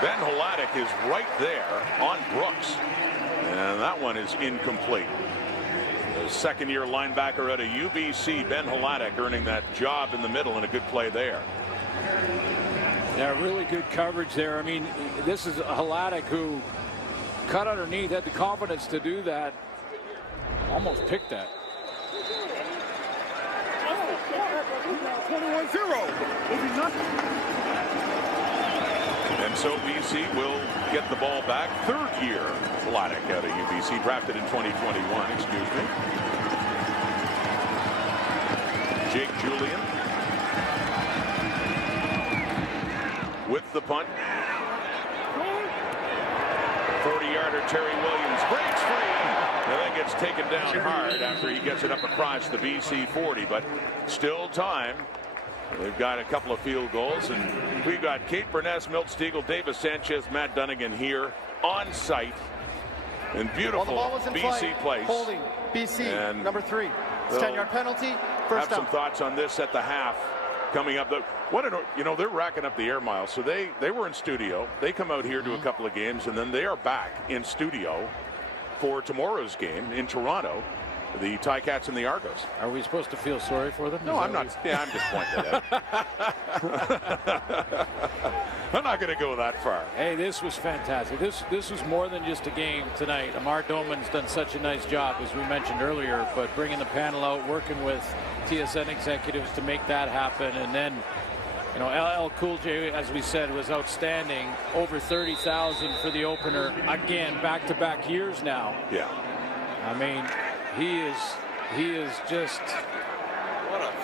Ben Holatic is right there on Brooks. And that one is incomplete. The second-year linebacker out of UBC, Ben Hladek, earning that job in the middle, and a good play there. Yeah, really good coverage there. I mean, this is Hladek who cut underneath, had the confidence to do that. Almost picked that. 21-0. And so BC will get the ball back. Third year Hladek out of UBC, drafted in 2021, excuse me. Jake Julian with the punt. 40-yarder Terry Williams breaks free. And then gets taken down hard after he gets it up across the BC 40, but still time. They've got a couple of field goals, and we've got Kate Burness, Milt Stegall, Davis Sanchez, Matt Dunnigan here on site. And beautiful BC place. Holding BC, and number 3. It's 10-yard penalty. First down. Have some thoughts on this at the half coming up. You know, they're racking up the air miles. So they were in studio. They come out here to a couple of games, and then they are back in studio for tomorrow's game in Toronto. The Ticats and the Argos. Are we supposed to feel sorry for them? No, I'm not. Yeah, I'm just pointing it out. I'm not going to go that far. Hey, this was fantastic. This was more than just a game tonight. Amar Doman's done such a nice job, as we mentioned earlier, but bringing the panel out, working with TSN executives to make that happen. And then, you know, LL Cool J, as we said, was outstanding. Over 30,000 for the opener. Again, back-to-back years now. Yeah. I mean, he is just,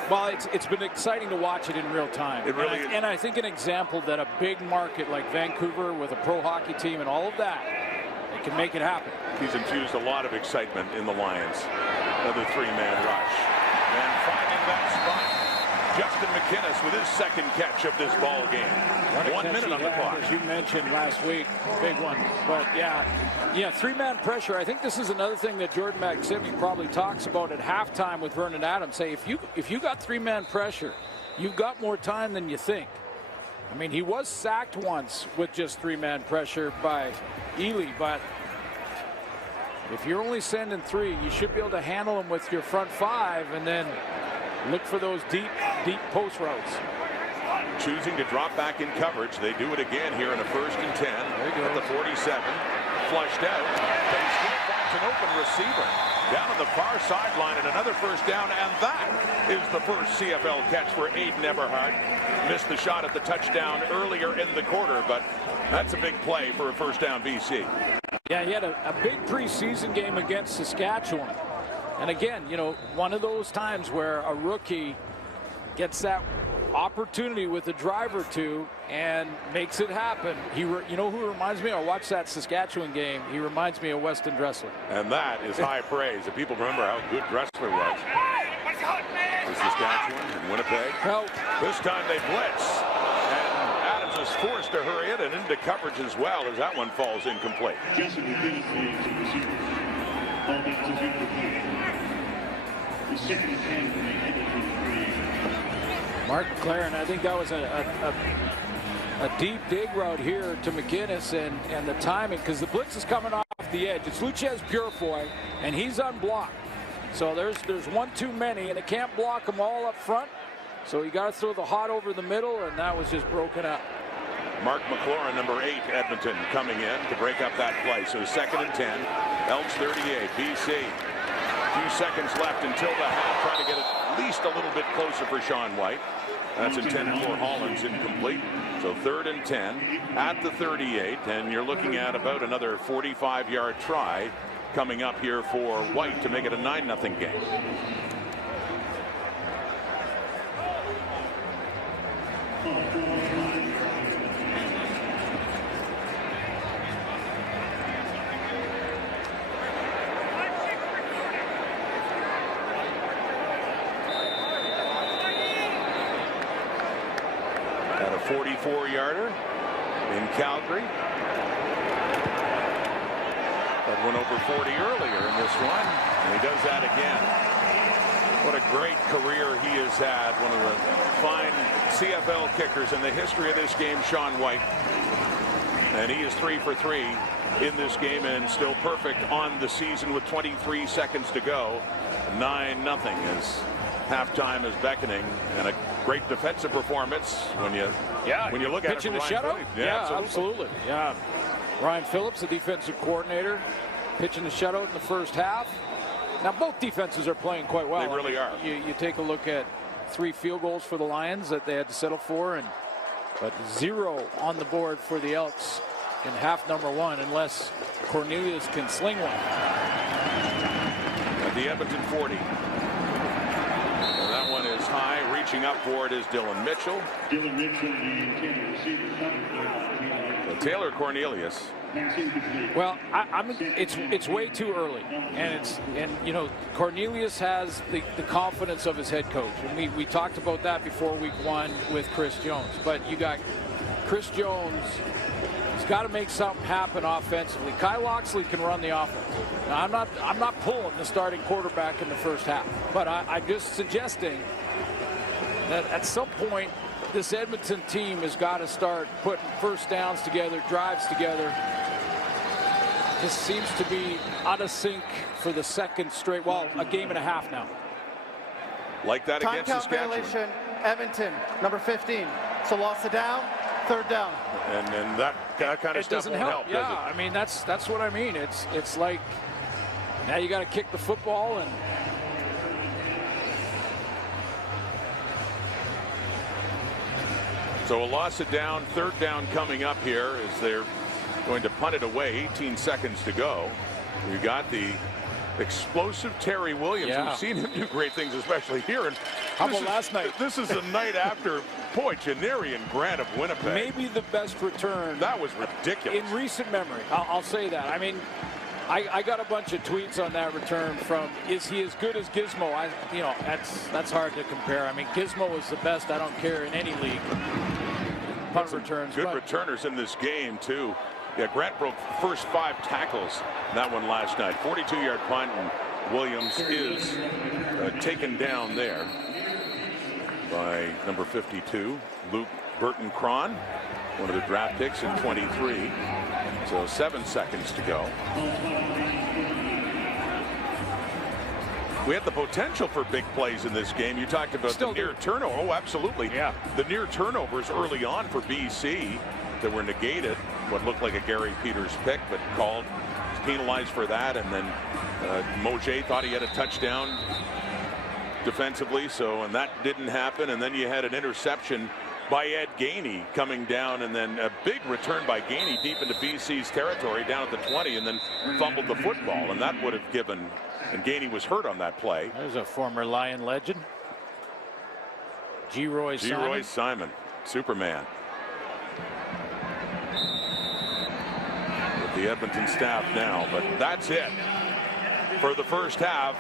well, it's been exciting to watch it in real time. It really is. And I think an example that a big market like Vancouver with a pro hockey team and all of that, it can make it happen. He's infused a lot of excitement in the Lions. Another three-man rush. And finding that spot, Justin McInnes with his second catch of this ball game. 1 minute on the clock. As you mentioned last week, big one. But yeah, three-man pressure. I think this is another thing that Jordan McSimmey probably talks about at halftime with Vernon Adams. Say, if you got three-man pressure, you've got more time than you think. I mean, he was sacked once with just three-man pressure by Ely, but if you're only sending 3, you should be able to handle them with your front 5 and then look for those deep post routes. Choosing to drop back in coverage. They do it again here in a 1st and 10 at the 47. Flushed out. But he still finds an open receiver down on the far sideline, and another first down, and that is the first CFL catch for Aiden Eberhardt. Missed the shot at the touchdown earlier in the quarter, but that's a big play for a first down BC. Yeah, he had a big preseason game against Saskatchewan. And again, you know, one of those times where a rookie gets that opportunity with a drive or two and makes it happen. You know who reminds me? I watched that Saskatchewan game. He reminds me of Weston Dressler. And that is high praise. If people remember how good Dressler was. For Saskatchewan and Winnipeg. Well, this time they blitz. And Adams is forced to hurry it and into coverage as well as that one falls incomplete. Mark McLaren, I think that was a deep dig route here to McInnes, and the timing, because the blitz is coming off the edge. It's Luchez Purifoy, and he's unblocked. So there's one too many, and it can't block them all up front. So you got to throw the hot over the middle, and that was just broken up. Mark McLaurin, number 8, Edmonton, coming in to break up that play. So 2nd and 10, Elks 38, BC. Few seconds left until the half. Trying to get it at least a little bit closer for Sean White. That's intended for Hollins, incomplete. So 3rd and 10 at the 38, and you're looking at about another 45-yard try coming up here for White to make it a 9-0 game. At a 44-yarder in Calgary. That went over 40 earlier in this one, and he does that again. What a great career he has had. One of the fine CFL kickers in the history of this game, Sean White. And he is 3 for 3 in this game and still perfect on the season with 23 seconds to go. 9-0 as halftime is beckoning, and a great defensive performance when you look at it. Pitching the shutout? Yeah, absolutely. Yeah. Ryan Phillips, the defensive coordinator, pitching the shutout in the first half. Now both defenses are playing quite well. They really are. You take a look at 3 field goals for the Lions that they had to settle for, but 0 on the board for the Elks in half number 1, unless Cornelius can sling one. At the Edmonton 40. And that one is high. Reaching up for it is Dylan Mitchell. Taylor Cornelius. Well, it's way too early, and you know, Cornelius has the confidence of his head coach, and we talked about that before week 1 with Chris Jones. But you got Chris Jones. He's got to make something happen offensively. Kyle Loxley can run the offense. Now, I'm not pulling the starting quarterback in the first half, but I'm just suggesting that at some point this Edmonton team has got to start putting first downs together, drives together. This seems to be out of sync for the second straight, well, a game and a half now. Like that Time against count Saskatchewan. violation, Edmonton, number 15. So lost it down, 3rd down. And that kind of stuff doesn't won't help, yeah, does it? I mean, that's what I mean. It's like now you got to kick the football, and so a loss it down, 3rd down coming up here as they're going to punt it away. 18 seconds to go. You got the explosive Terry Williams. Yeah. We've seen him do great things, especially here. And how about last night? This is the night after, boy, Janarian Grant of Winnipeg. Maybe the best return. That was ridiculous. In recent memory. I'll say that. I mean, I got a bunch of tweets on that return from, is he as good as Gizmo? You know, that's hard to compare. I mean, Gizmo is the best, I don't care, in any league. Punt returns. Good returners in this game, too. Yeah, Grant broke first 5 tackles in that one last night. 42-yard punt, and Williams is taken down there by number 52, Luke Burton-Cron, one of the draft picks in 23. So 7 seconds to go. We had the potential for big plays in this game. You talked about the near turnover. Oh, absolutely. Yeah. The near turnovers early on for BC that were negated. What looked like a Gary Peters pick, but called, penalized for that. And then Mojay thought he had a touchdown defensively, and that didn't happen. And then you had an interception by Ed Gainey coming down, and then a big return by Gainey deep into BC's territory down at the 20, and then fumbled the football, and that would have given, and Gainey was hurt on that play. There's a former Lion legend, G. Roy Simon, Superman. With the Edmonton staff now, but that's it for the first half.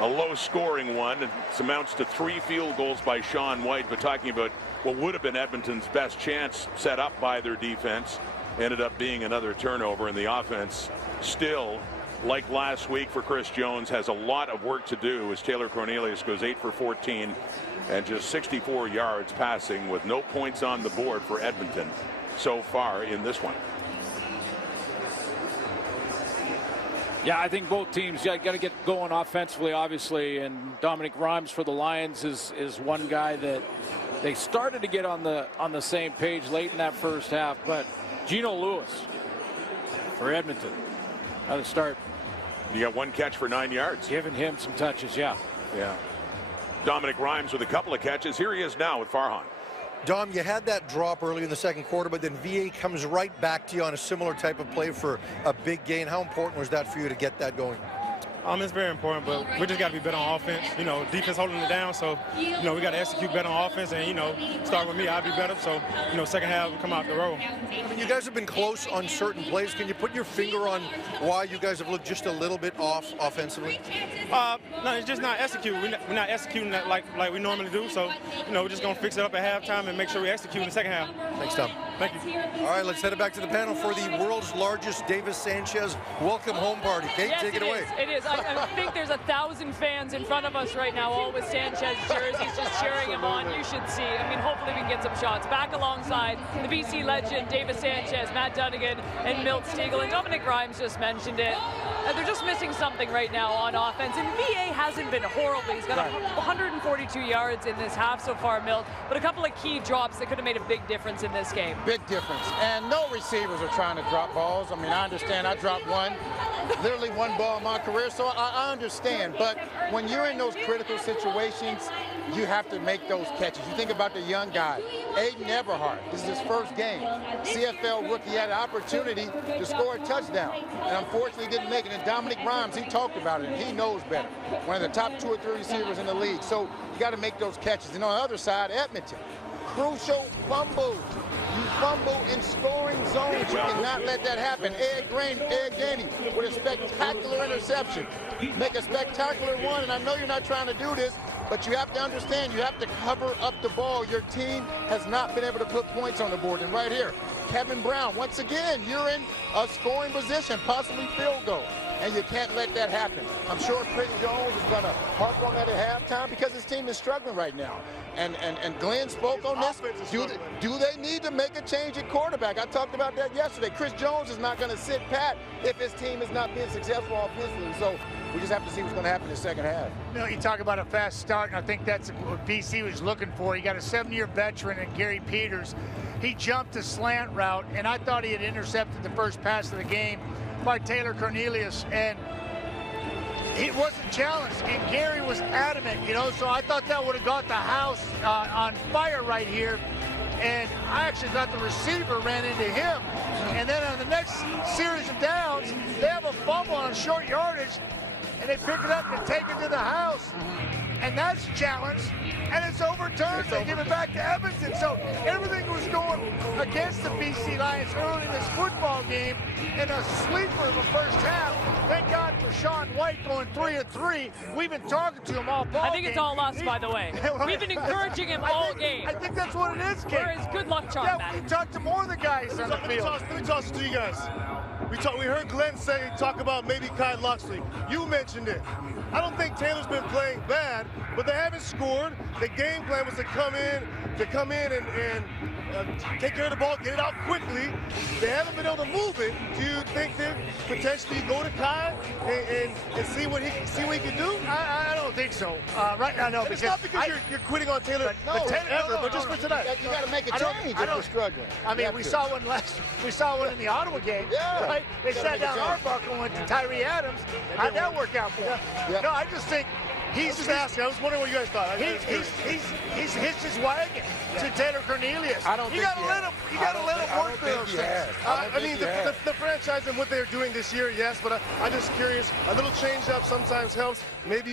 A low-scoring one. It amounts to 3 field goals by Sean White, but talking about what would have been Edmonton's best chance set up by their defense ended up being another turnover, and the offense still, like last week for Chris Jones, has a lot of work to do as Taylor Cornelius goes 8 for 14 and just 64 yards passing with no points on the board for Edmonton so far in this one. Yeah, I think both teams got to get going offensively, obviously, and Dominic Rhymes for the Lions is one guy that they started to get on the same page late in that first half, but Gino Lewis for Edmonton, how to start. You got 1 catch for 9 yards. Giving him some touches, yeah. Dominic Rhymes with a couple of catches. Here he is now with Farhan. Dom, you had that drop early in the second quarter, but then VA comes right back to you on a similar type of play for a big gain. How important was that for you to get that going? It's very important, but we just got to be better on offense. You know, defense holding it down, so, you know, we got to execute better on offense, and, you know, start with me, I'll be better. So, you know, second half, we come out the road. I mean, you guys have been close on certain plays. Can you put your finger on why you guys have looked just a little bit off offensively? No, it's just not executing. We're not executing that like we normally do. So, you know, we're just going to fix it up at halftime and make sure we execute in the second half. Thanks, Tom. Thank you. All right, let's head it back to the panel for the world's largest Davis Sanchez welcome home party. Kate, yes, take it away. It is. I think there's 1,000 fans in front of us right now, all with Sanchez jerseys, just cheering him on. You should see. I mean, hopefully we can get some shots. Back alongside the BC legend, Davis Sanchez, Matt Dunnigan, and Milt Stegall. And Dominic Grimes just mentioned it. They're just missing something right now on offense. And VA hasn't been horrible. He's got 142 yards in this half so far, Milt. But a couple of key drops that could have made a big difference in this game. Big difference. And no receivers are trying to drop balls. I mean, I understand I dropped one, literally one ball in my career, so I understand. But when you're in those critical situations, you have to make those catches. You think about the young guy, Aiden Everhart. This is his first game. CFL rookie had an opportunity to score a touchdown, and unfortunately didn't make it. And Dominic Grimes, he talked about it, and he knows better. One of the top 2 or 3 receivers in the league. So you got to make those catches. And on the other side, Edmonton, crucial fumble. You fumble in scoring zones. You cannot let that happen. Ed Gainey with a spectacular interception. Make a spectacular one, and I know you're not trying to do this, but you have to understand, you have to cover up the ball. Your team has not been able to put points on the board. And right here, Kevin Brown, once again, you're in a scoring position, possibly field goal. And you can't let that happen. I'm sure Chris Jones is going to harp on that at halftime because his team is struggling right now. And Glenn spoke on this. Do they need to make a change at quarterback? I talked about that yesterday. Chris Jones is not going to sit pat if his team is not being successful offensively. So we just have to see what's going to happen in the second half. You know, you talk about a fast start, and I think that's what BC was looking for. You got a 7-year veteran in Gary Peters. He jumped a slant route, and I thought he had intercepted the first pass of the game by Taylor Cornelius, and he wasn't challenged, and Gary was adamant, you know, so I thought that would have got the house on fire right here, and I actually thought the receiver ran into him, and then on the next series of downs, they have a fumble on short yardage, and they pick it up and take it to the house, and that's challenged, and it's overturned. They give it back to Edmonton. So everything was going against the BC Lions early in this football game in a sleeper of a first half. Thank God for Sean White going 3-3. We've been talking to him all ball I think it's all us, by the way. We've been encouraging him all game. I think that's what it is, Kate. Whereas good luck, Charm. Yeah, we talked to more of the guys on the field. Let me toss it to you guys. We heard Glenn talk about maybe Kyle Loxley. You mentioned it. I don't think Taylor's been playing bad, but they haven't scored. The game plan was to come in and take care of the ball, get it out quickly. They haven't been able to move it. Do you think that potentially go to Kyle and see what he can do? I don't think so. Right now, no. It's not because you're quitting on Taylor but just for tonight. You got to make a change if you're struggling. I mean, we saw one in the Ottawa game. Yeah. Right? They sat down Arbuckle and went to Tyree Adams. How'd that work out for him? Yeah. No, I just think he's just asking. I was wondering what you guys thought. He's hitched his wagon to Taylor Cornelius. I don't think you gotta let him work for those things. I mean, the franchise and what they're doing this year, yes, but I'm just curious. A little change up sometimes helps. Maybe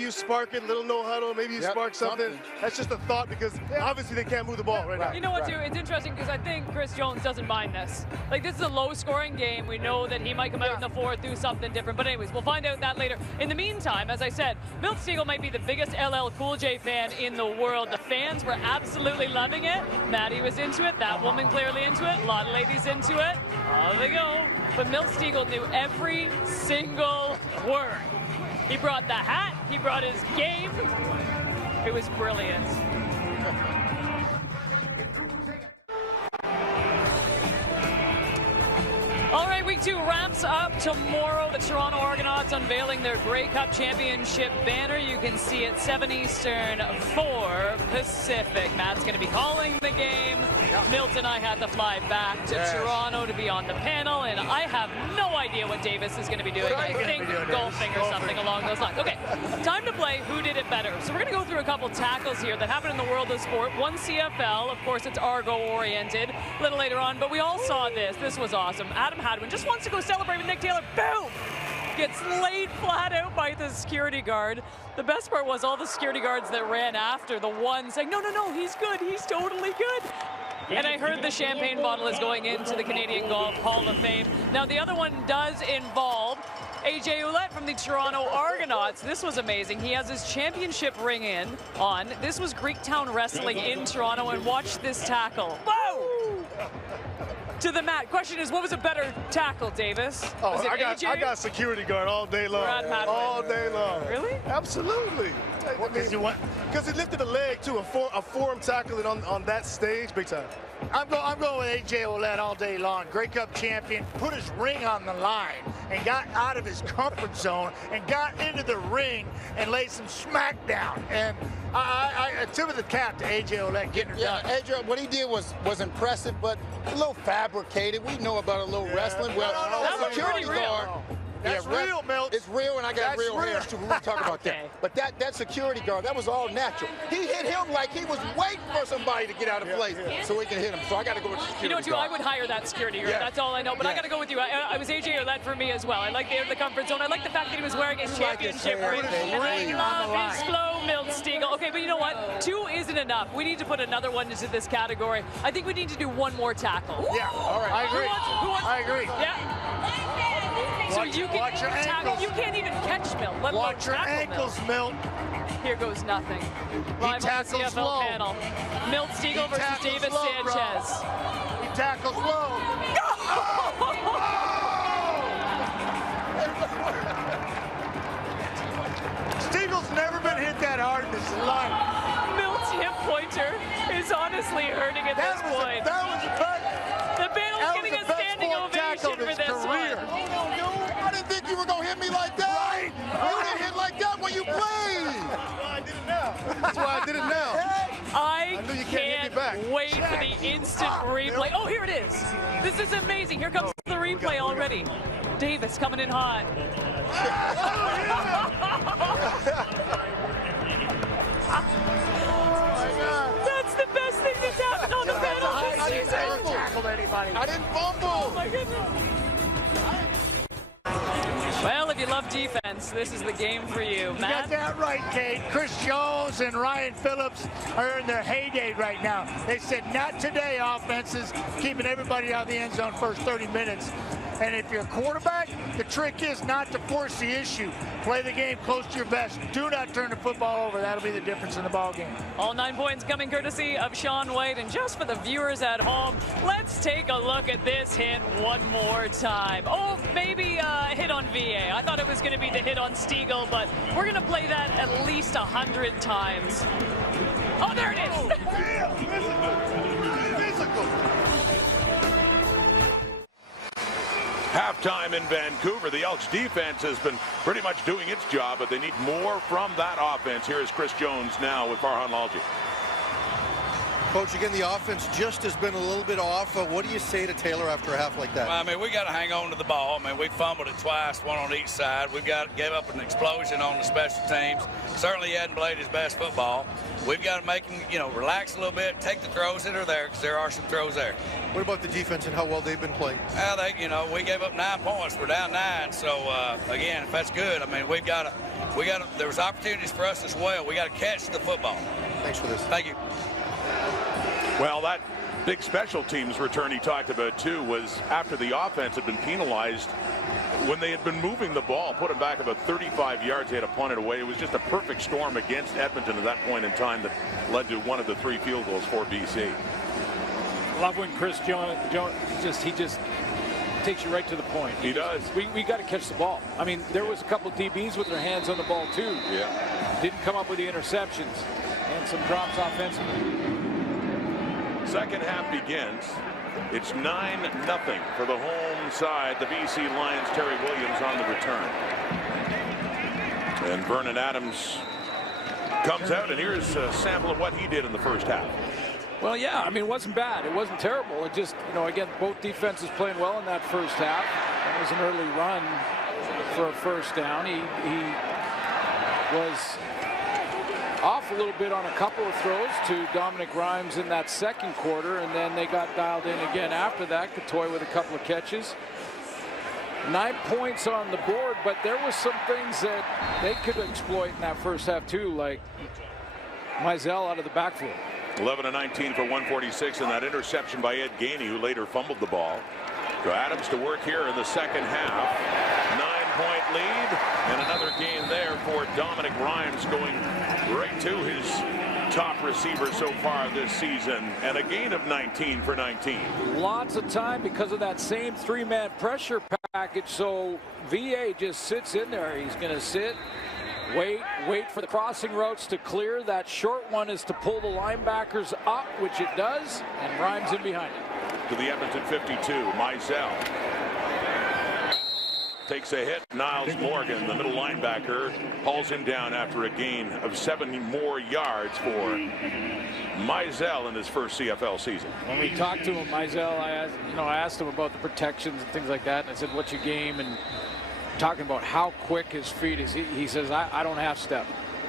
you spark it, little no huddle. Maybe you spark something. That's just a thought because obviously they can't move the ball right now. You know what, too? It's interesting because I think Chris Jones doesn't mind this. Like, this is a low-scoring game. We know that he might come out in the fourth, do something different. But anyways, we'll find out that later. In the meantime, as I said, Milt Stegall might be the biggest LL Cool J fan in the world. The fans were absolutely loving it. Maddie was into it. That woman clearly into it. A lot of ladies into it. On they go. But Milt Stegall knew every single word. He brought the hat. He brought his game. It was brilliant. All right, week 2 wraps up tomorrow. The Toronto Argonauts unveiling their Grey Cup Championship banner. You can see it 7 Eastern, 4 Pacific. Matt's going to be calling the game. Milt and I had to fly back to Toronto to be on the panel, and I have no idea what Davis is going to to be doing. I think golfing or something along those lines. Okay, time to play Who Did It Better. So we're going to go through a couple tackles here that happen in the world of sport. One CFL, of course, it's Argo-oriented a little later on, but we all saw this. This was awesome. Adam Hadwin just wants to go celebrate with Nick Taylor. Boom! Gets laid flat out by the security guard. The best part was all the security guards that ran after the one saying, no, no, no, he's good. He's totally good. And I heard the champagne bottle is going into the Canadian Golf Hall of Fame. Now, the other one does involve AJ Ouellette from the Toronto Argonauts. This was amazing. He has his championship ring on. This was Greektown Wrestling in Toronto, and watch this tackle. Whoa! to the mat. Question is, what was a better tackle, Davis? Oh, was it I got security guard all day long. All day long. Really? Absolutely. Because he lifted a leg too, a form tackling on that stage, big time. I'm going with A.J. Ouellette all day long. Grey Cup champion, put his ring on the line and got out of his comfort zone and got into the ring and laid some smack down. And I tip of the cap to A.J. Ouellette getting it done. A.J., what he did was impressive, but a little fabricated. We know about a little wrestling. Well, that was security pretty guard. real. That's real, Milt. It's real, and I got real hair, too. We won't talk about Okay. that. But that security guard, that was all natural. He hit him like he was waiting for somebody to get out of place so he can hit him. So I got to go with the security You know what, too? guard. I would hire that security guard. That's all I know. But I got to go with you. I was A.J. Ouellette for me as well. I like the comfort zone. I like the fact that he was wearing his championship ring. And I love his flow, Milt Stegall. Okay, but you know what? 2 isn't enough. We need to put another one into this category. I think we need to do one more tackle. Yeah, all right. I agree. I agree. Yeah. So you can watch your ankles. You can't even catch Milt, let alone Watch your tackle ankles, Milt. Here goes nothing. Live on the tackles CFL low. panel. Milt Stegall versus tackles Davis low, Sanchez. He tackles low. Steagall's never been hit that hard in his life. Milt's hip pointer is honestly hurting at this point. That was a cut. The panel's getting a standing ovation for this one. I didn't think you were going to hit me like that. Right. You didn't hit like that when you played. That's why I did it now. I knew you can't hit me back. can't wait for the instant replay. Oh, here it is. This is amazing. Here comes the replay already. Davis coming in hot. That's the best thing that's happened on the panel this season. I didn't tackle anybody. I didn't fumble. Oh my goodness. Well, if you love defense, this is the game for you. You Matt? got that right, Kate. Chris Jones and Ryan Phillips are in their heyday right now. They said, not today, offenses, keeping everybody out of the end zone first 30 minutes. And if you're a quarterback, the trick is not to force the issue. Play the game close to your vest. Do not turn the football over. That'll be the difference in the ball game. All 9 points coming courtesy of Sean White. And just for the viewers at home, let's take a look at this hit one more time. Oh, maybe a hit on VA. I thought it was going to be the hit on Stegall, but we're going to play that at least 100 times. Oh, there it is. Physical. Halftime in Vancouver. The Elks defense has been pretty much doing its job, but they need more from that offense. Here is Chris Jones now with Farhan Lalji. Coach, again, the offense just has been a little bit off. What do you say to Taylor after a half like that? Well, I mean, we got to hang on to the ball. I mean, we fumbled it twice, one on each side. Gave up an explosion on the special teams. Certainly he hadn't played his best football. We've got to make him, relax a little bit, take the throws that are there, because there are some throws there. What about the defense and how well they've been playing? Well, we gave up 9 points. We're down 9. So, again, if that's good, I mean, there was opportunities for us as well. We got to catch the football. Thanks for this. Thank you. Well, that big special teams return he talked about, too, was after the offense had been penalized when they had been moving the ball, put it back about 35 yards. They had to punt it away. It was just a perfect storm against Edmonton at that point in time that led to one of the 3 field goals for BC. Love when Chris Jones he just takes you right to the point. He does. We got to catch the ball. I mean, there was a couple DBs with their hands on the ball, too. Yeah. Didn't come up with the interceptions and some drops offensively. Second half begins. It's 9-0 for the home side. The BC Lions. Terry Williams on the return. And Vernon Adams comes out, and here's a sample of what he did in the first half. Well, yeah, I mean, it wasn't bad. It wasn't terrible. It just, again, both defenses playing well in that first half. It was an early run for a first down. He was off a little bit on a couple of throws to Dominic Grimes in that second quarter, and then they got dialed in again after that. Katoy with a couple of catches. 9 points on the board, but there was some things that they could exploit in that first half too, like Mizell out of the backfield. 11 of 19 for 146, and that interception by Ed Gainey, who later fumbled the ball. So Adams to work here in the second half. 9-point lead, and another gain there for Dominic Grimes, going right to his top receiver so far this season, and a gain of 19 for 19. Lots of time because of that same three-man pressure package, so VA just sits in there. He's going to sit, wait for the crossing routes to clear. That short one is to pull the linebackers up, which it does, and Grimes in behind it. To the Edmonton 52, Mizell takes a hit. Niles Morgan, the middle linebacker, hauls him down after a gain of 7 more yards for Mizell in his first CFL season. When we talked to him, Mizell, I asked him about the protections and things like that, and I said, "What's your game?" And talking about how quick his feet is. He says, I don't half step.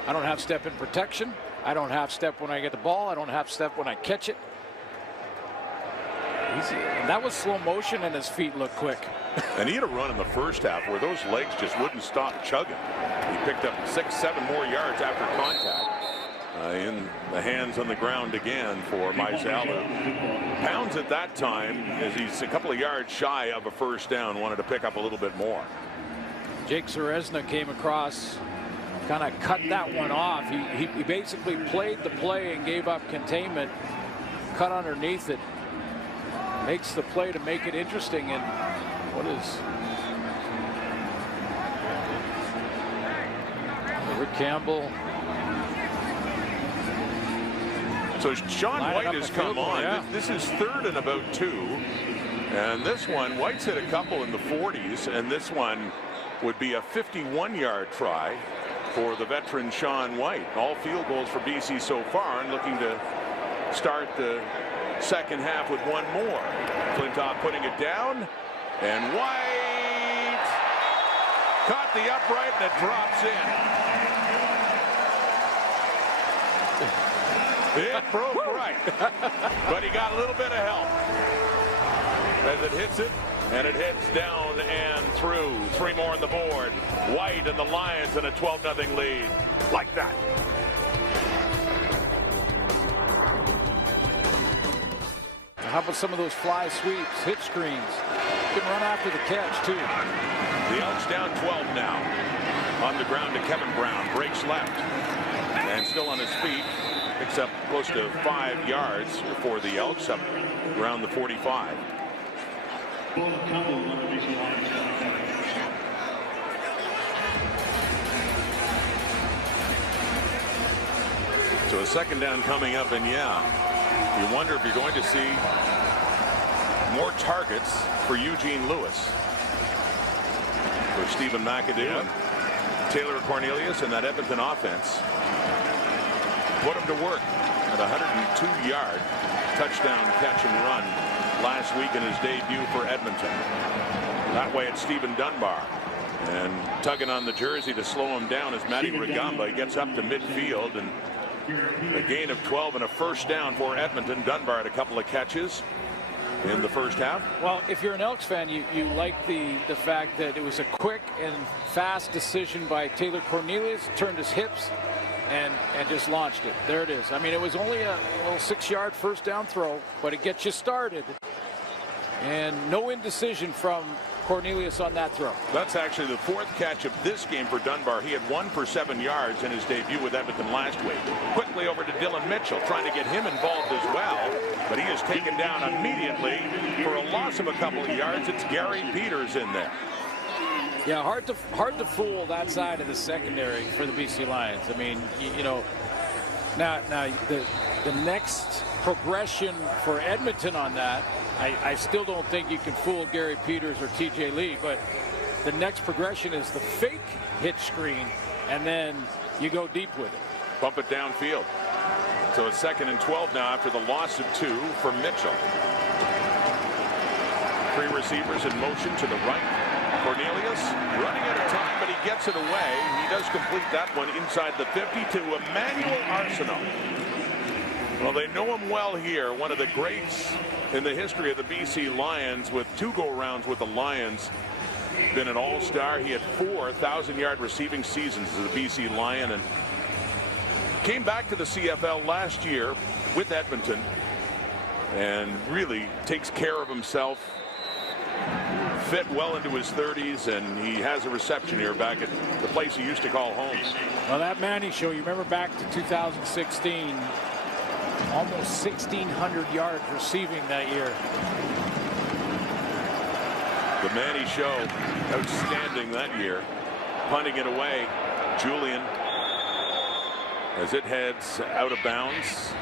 I don't half step in protection. I don't half step when I get the ball. I don't half step when I catch it. And that was slow motion, and his feet look quick. And he had a run in the first half where those legs just wouldn't stop chugging. He picked up 6-7 more yards after contact. In the hands on the ground again for Mizell. Pounds at that time, as he's a couple of yards shy of a first down, wanted to pick up a little bit more. Jake Zaresna came across, kind of cut that one off. He basically played the play and gave up containment, cut underneath it. Makes the play to make it interesting. And what is Rick Campbell? So Sean White has come on. Yeah. This is 3rd and about 2. And this one, White's hit a couple in the 40s, and this one would be a 51-yard try for the veteran Sean White. All field goals for BC so far, and looking to start the second half with one more. Flintoff putting it down, and White caught the upright, and it drops in. It broke right, but he got a little bit of help as it hits it, and it hits down and through. 3 more on the board. White and the Lions in a 12-0 lead. Like that. How about some of those fly sweeps, hit screens? Can run after the catch, too. The Elks down 12 now. On the ground to Kevin Brown. Breaks left. And still on his feet. Picks up close to 5 yards for the Elks up around the 45. So a second down coming up, and you wonder if you're going to see more targets for Eugene Lewis. For Stephen McAdoo and Taylor Cornelius and that Edmonton offense. Put him to work at a 102-yard touchdown catch and run last week in his debut for Edmonton. That way it's Stephen Dunbar. And tugging on the jersey to slow him down is Matty Rugamba. He gets up to midfield, and a gain of 12 and a first down for Edmonton. Dunbar had a couple of catches in the first half. Well, if you're an Elks fan, you like the fact that it was a quick and fast decision by Taylor Cornelius, turned his hips and just launched it. There it is. I mean, it was only a little 6-yard first down throw, but it gets you started. And no indecision from Cornelius on that throw. That's actually the 4th catch of this game for Dunbar. He had 1 for 7 yards in his debut with Edmonton last week. Quickly over to Dylan Mitchell, trying to get him involved as well, but he is taken down immediately for a loss of a couple of yards. It's Gary Peters in there. Yeah, hard to fool that side of the secondary for the BC Lions. I mean, you know, now the next progression for Edmonton on that, I still don't think you can fool Gary Peters or TJ Lee, but the next progression is the fake hitch screen, and then you go deep with it. Bump it downfield. So it's 2nd and 12 now after the loss of 2 for Mitchell. 3 receivers in motion to the right. Cornelius running out of time, but he gets it away. He does complete that one inside the 50 to Emmanuel Arsenault. Well, they know him well here. One of the greats in the history of the BC Lions, with 2 go-rounds with the Lions. Been an all-star. He had 4 1,000-yard receiving seasons as a BC Lion, and came back to the CFL last year with Edmonton and really takes care of himself. fit well into his 30s, and he has a reception here back at the place he used to call home. Well, that Manny show, you remember back to 2016, almost 1,600 yards receiving that year. The Manny show, outstanding that year. Punting it away, Julian, as it heads out of bounds.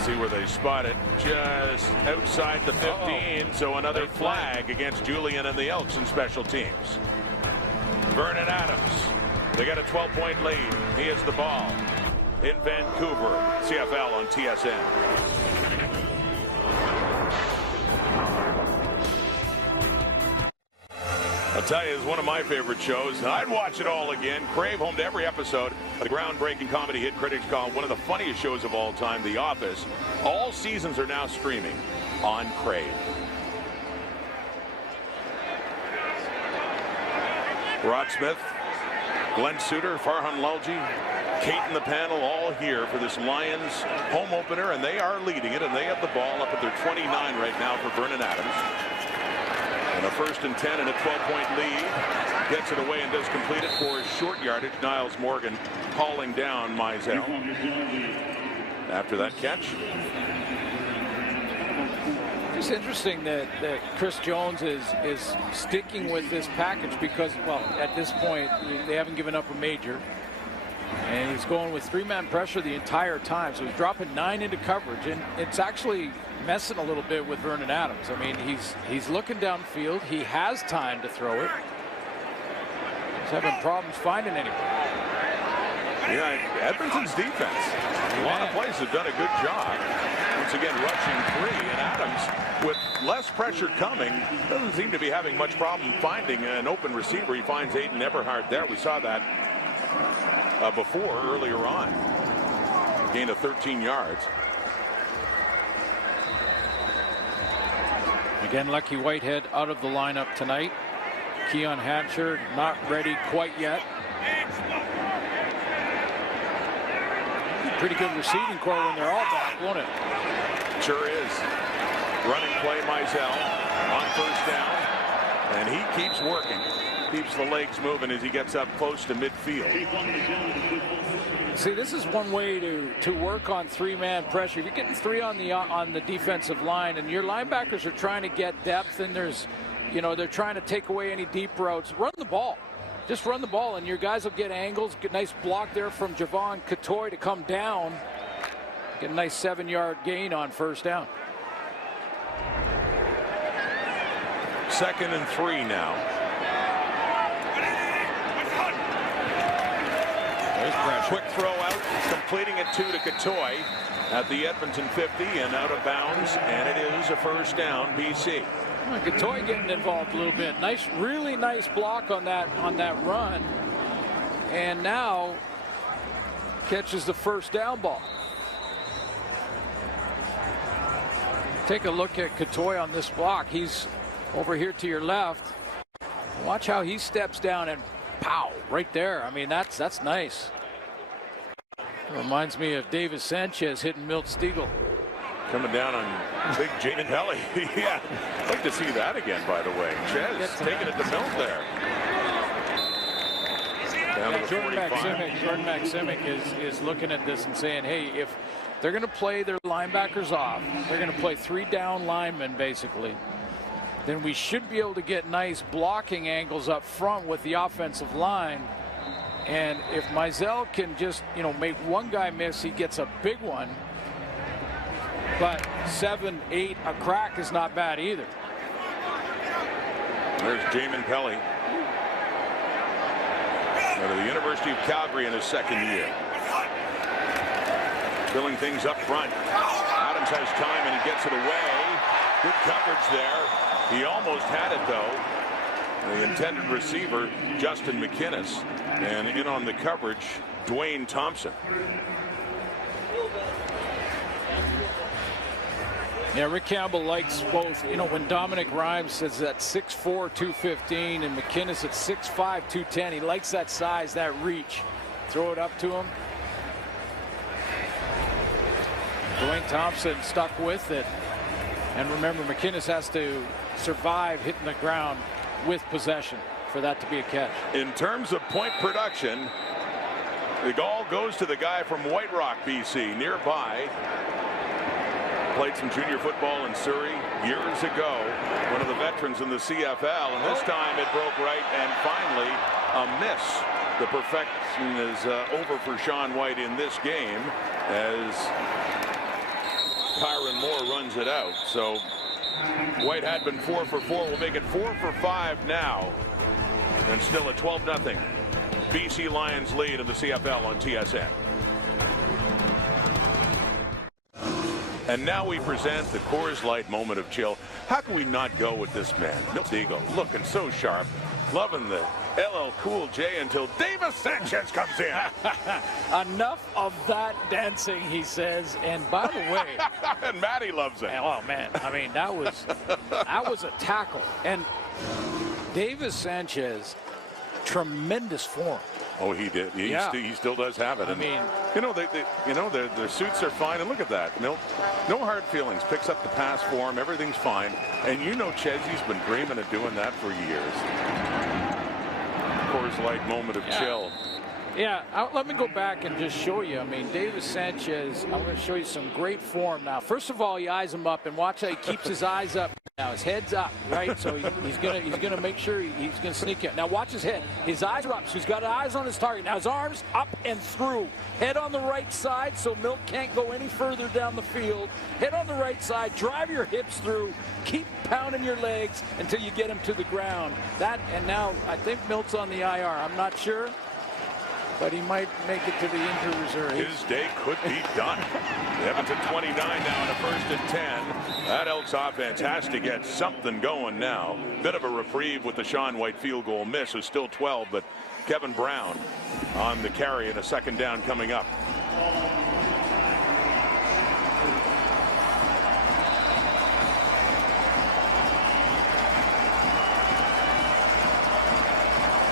See where they spot it, just outside the 15. So another flag against Julian and the Elks in special teams. Vernon Adams, they got a 12-point lead. He has the ball in Vancouver. CFL on TSN. I'll tell you, it's one of my favorite shows. I'd watch it all again. Crave, home to every episode of the groundbreaking comedy hit critics call one of the funniest shows of all time, The Office. All seasons are now streaming on Crave. Rod Smith, Glenn Suter, Farhan Lalji, Kate in the panel, all here for this Lions home opener, and they are leading it, and they have the ball up at their 29 right now for Vernon Adams. And a 1st and 10 and a 12-point lead. Gets it away and does complete it for short yardage. Niles Morgan hauling down Mizell after that catch. It's interesting that Chris Jones is sticking with this package because, well, at this point, they haven't given up a major. And he's going with 3-man pressure the entire time. So he's dropping 9 into coverage. And it's actually messing a little bit with Vernon Adams. I mean, he's looking downfield. He has time to throw it. He's having problems finding anyone. Yeah, Edmonton's defense. A lot of plays have done a good job. Once again, rushing 3, and Adams, with less pressure coming, doesn't seem to be having much problem finding an open receiver. He finds Aiden Eberhardt there. We saw that before, earlier on. Gain of 13 yards. Again, Lucky Whitehead out of the lineup tonight. Keon Hatcher not ready quite yet. Pretty good receiving core when they're all back, won't it? Sure is. Running play, Mizell on 1st down, and he keeps working. Keeps the legs moving as he gets up close to midfield. See, this is one way to work on 3-man pressure. If you're getting 3 on the defensive line, and your linebackers are trying to get depth, and there's, you know, they're trying to take away any deep routes. Run the ball. Just run the ball, and your guys will get angles. Get a nice block there from Javon Catoy to come down. Get a nice 7-yard gain on 1st down. 2nd and 3 now. Quick throw out, completing it 2 to Catoy at the Edmonton 50 and out of bounds, and it is a 1st down, BC. Well, Catoy getting involved a little bit. Nice, really nice block on that run, and now catches the 1st down ball. Take a look at Catoy on this block. He's over here to your left. Watch how he steps down and pow right there. I mean, that's nice. Reminds me of Davis Sanchez hitting Milt Stegall. Coming down on big Jaden Pelly. Yeah, I'd like to see that again, by the way. Chez taking it to Milt there. Down to the Jordan Maximic is looking at this and saying, hey, if they're going to play their linebackers off, they're going to play 3 down linemen basically, then we should be able to get nice blocking angles up front with the offensive line. And if Mizell can just, you know, make one guy miss, he gets a big one. But 7, 8, a crack is not bad either. There's Jamin Pelly out of the University of Calgary in his 2nd year. Filling things up front. Adams has time and he gets it away. Good coverage there. He almost had it though. The intended receiver, Justin McInnes, and in on the coverage, Dwayne Thompson. Yeah, Rick Campbell likes both. You know, when Dominic Rhymes is at 6'4", 215, and McInnes at 6'5", 210, he likes that size, that reach. Throw it up to him. Dwayne Thompson stuck with it. And remember, McInnes has to survive hitting the ground with possession for that to be a catch. In terms of point production, the ball goes to the guy from White Rock, BC, nearby. Played some junior football in Surrey years ago. One of the veterans in the CFL, and this time it broke right, and finally a miss. The perfection is over for Sean White in this game as Kyron Moore runs it out. So White had been 4 for 4. We'll make it 4 for 5 now. And still a 12-0 BC Lions lead in the CFL on TSN. And now we present the Coors Light moment of chill. How can we not go with this man? Milt Eagle looking so sharp. Loving the LL Cool J until Davis Sanchez comes in. Enough of that dancing, he says. And by the way, and Matty loves it. Oh man, I mean that was a tackle. And Davis Sanchez, tremendous form. Oh, he did. He still does have it. I mean, you know, their suits are fine. And look at that. No hard feelings. Picks up the pass for him. Everything's fine. And you know, Chesy's been dreaming of doing that for years. Coors Light moment of chill. Yeah, let me go back and just show you. I mean, Davis Sanchez, I'm going to show you some great form now. First of all, he eyes him up, and watch how he keeps his eyes up. Now his head's up, right? So he's gonna make sure he's gonna sneak in. Now watch his head. His eyes are up, so he's got eyes on his target. Now his arms up and through. Head on the right side, so Milt can't go any further down the field. Head on the right side. Drive your hips through. Keep pounding your legs until you get him to the ground. And now I think Milt's on the IR. I'm not sure, but he might make it to the injury reserve. His day could be done. Edmonton 29 now in a 1st and 10. That Elks offense has to get something going now. Bit of a reprieve with the Sean White field goal miss. It's still 12, but Kevin Brown on the carry and a 2nd down coming up.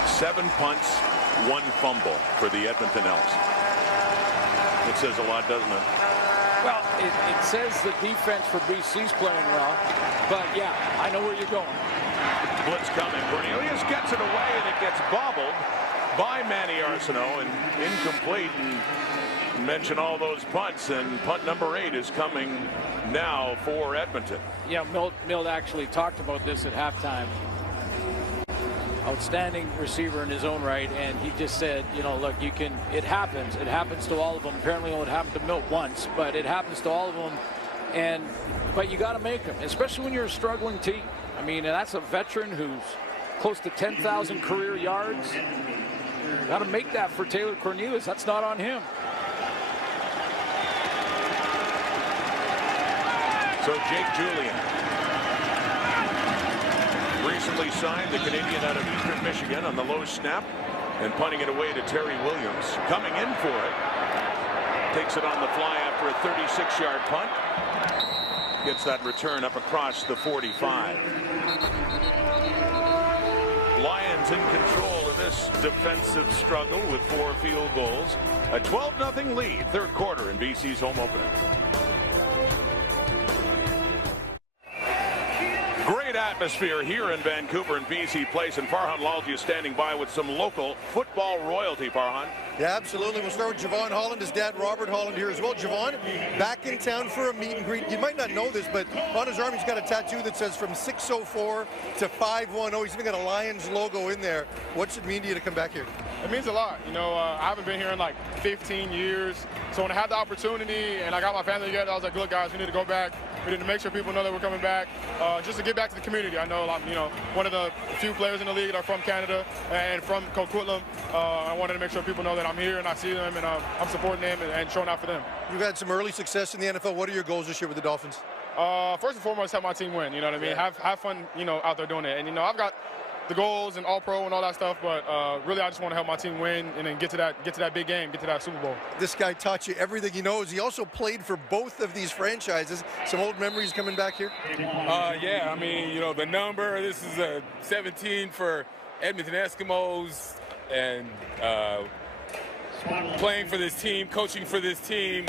Seven punts, 1 fumble for the Edmonton Elks. It says a lot, doesn't it? Well, it says the defense for BC's playing well, but yeah, I know where you're going. Blitz coming. Cornelius gets it away, and it gets bobbled by Manny Arsenault and incomplete. And mention all those punts, and punt number 8 is coming now for Edmonton. Yeah, Milt actually talked about this at halftime. Outstanding receiver in his own right, and he just said, you know, look, it happens to all of them. Apparently it happened to Milt once, but it happens to all of them. But you got to make them, especially when you're a struggling team. I mean, and that's a veteran who's close to 10,000 career yards. Got to make that for Taylor Cornelius. That's not on him. So Jake Julian, recently signed, the Canadian out of Eastern Michigan, on the low snap and punting it away to Terry Williams. Coming in for it. Takes it on the fly after a 36-yard punt. Gets that return up across the 45. Lions in control in this defensive struggle with 4 field goals. A 12-0 lead, 3rd quarter in BC's home opener. Great atmosphere here in Vancouver and BC Place, and Farhan Lalji is standing by with some local football royalty. Farhan. Yeah, absolutely. We'll start with Javon Holland, his dad Robert Holland here as well. Javon, back in town for a meet and greet. You might not know this, but on his arm he's got a tattoo that says from 604 to 510. He's even got a Lions logo in there. What's it mean to you to come back here? It means a lot. You know, I haven't been here in like 15 years. So when I had the opportunity and I got my family together, I was like, look, guys, we need to go back. We need to make sure people know that we're coming back, just to get back to the community. I know I'm, one of the few players in the league that are from Canada and from Coquitlam. I wanted to make sure people know that I'm here and I see them and I'm supporting them and showing out for them. You've had some early success in the NFL. What are your goals this year with the Dolphins? First and foremost, have my team win. You know what I mean? Yeah. Have fun, out there doing it. And I've got the goals and all-pro and all that stuff, but really I just want to help my team win and then get to that big game, get to that Super Bowl. This guy taught you everything he knows. He also played for both of these franchises. Some old memories coming back here? Yeah, I mean, the number, this is a 17 for Edmonton Eskimos, and playing for this team, coaching for this team.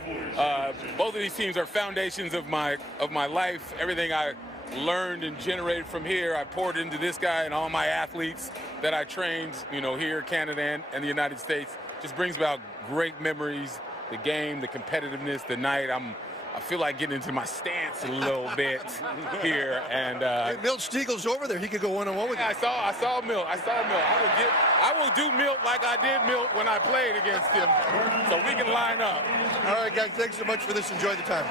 Both of these teams are foundations of my life. Everything I learned and generated from here, I poured into this guy and all my athletes that I trained, you know, here, Canada and the United States. Just brings about great memories, the game, the competitiveness, the night. I feel like getting into my stance a little bit here, and hey, Milt Stiegel's over there. He could go one-on-one with you. I saw Milt. I will do Milt like I did Milt when I played against him, so we can line up. All right, guys. Thanks so much for this. Enjoy the time.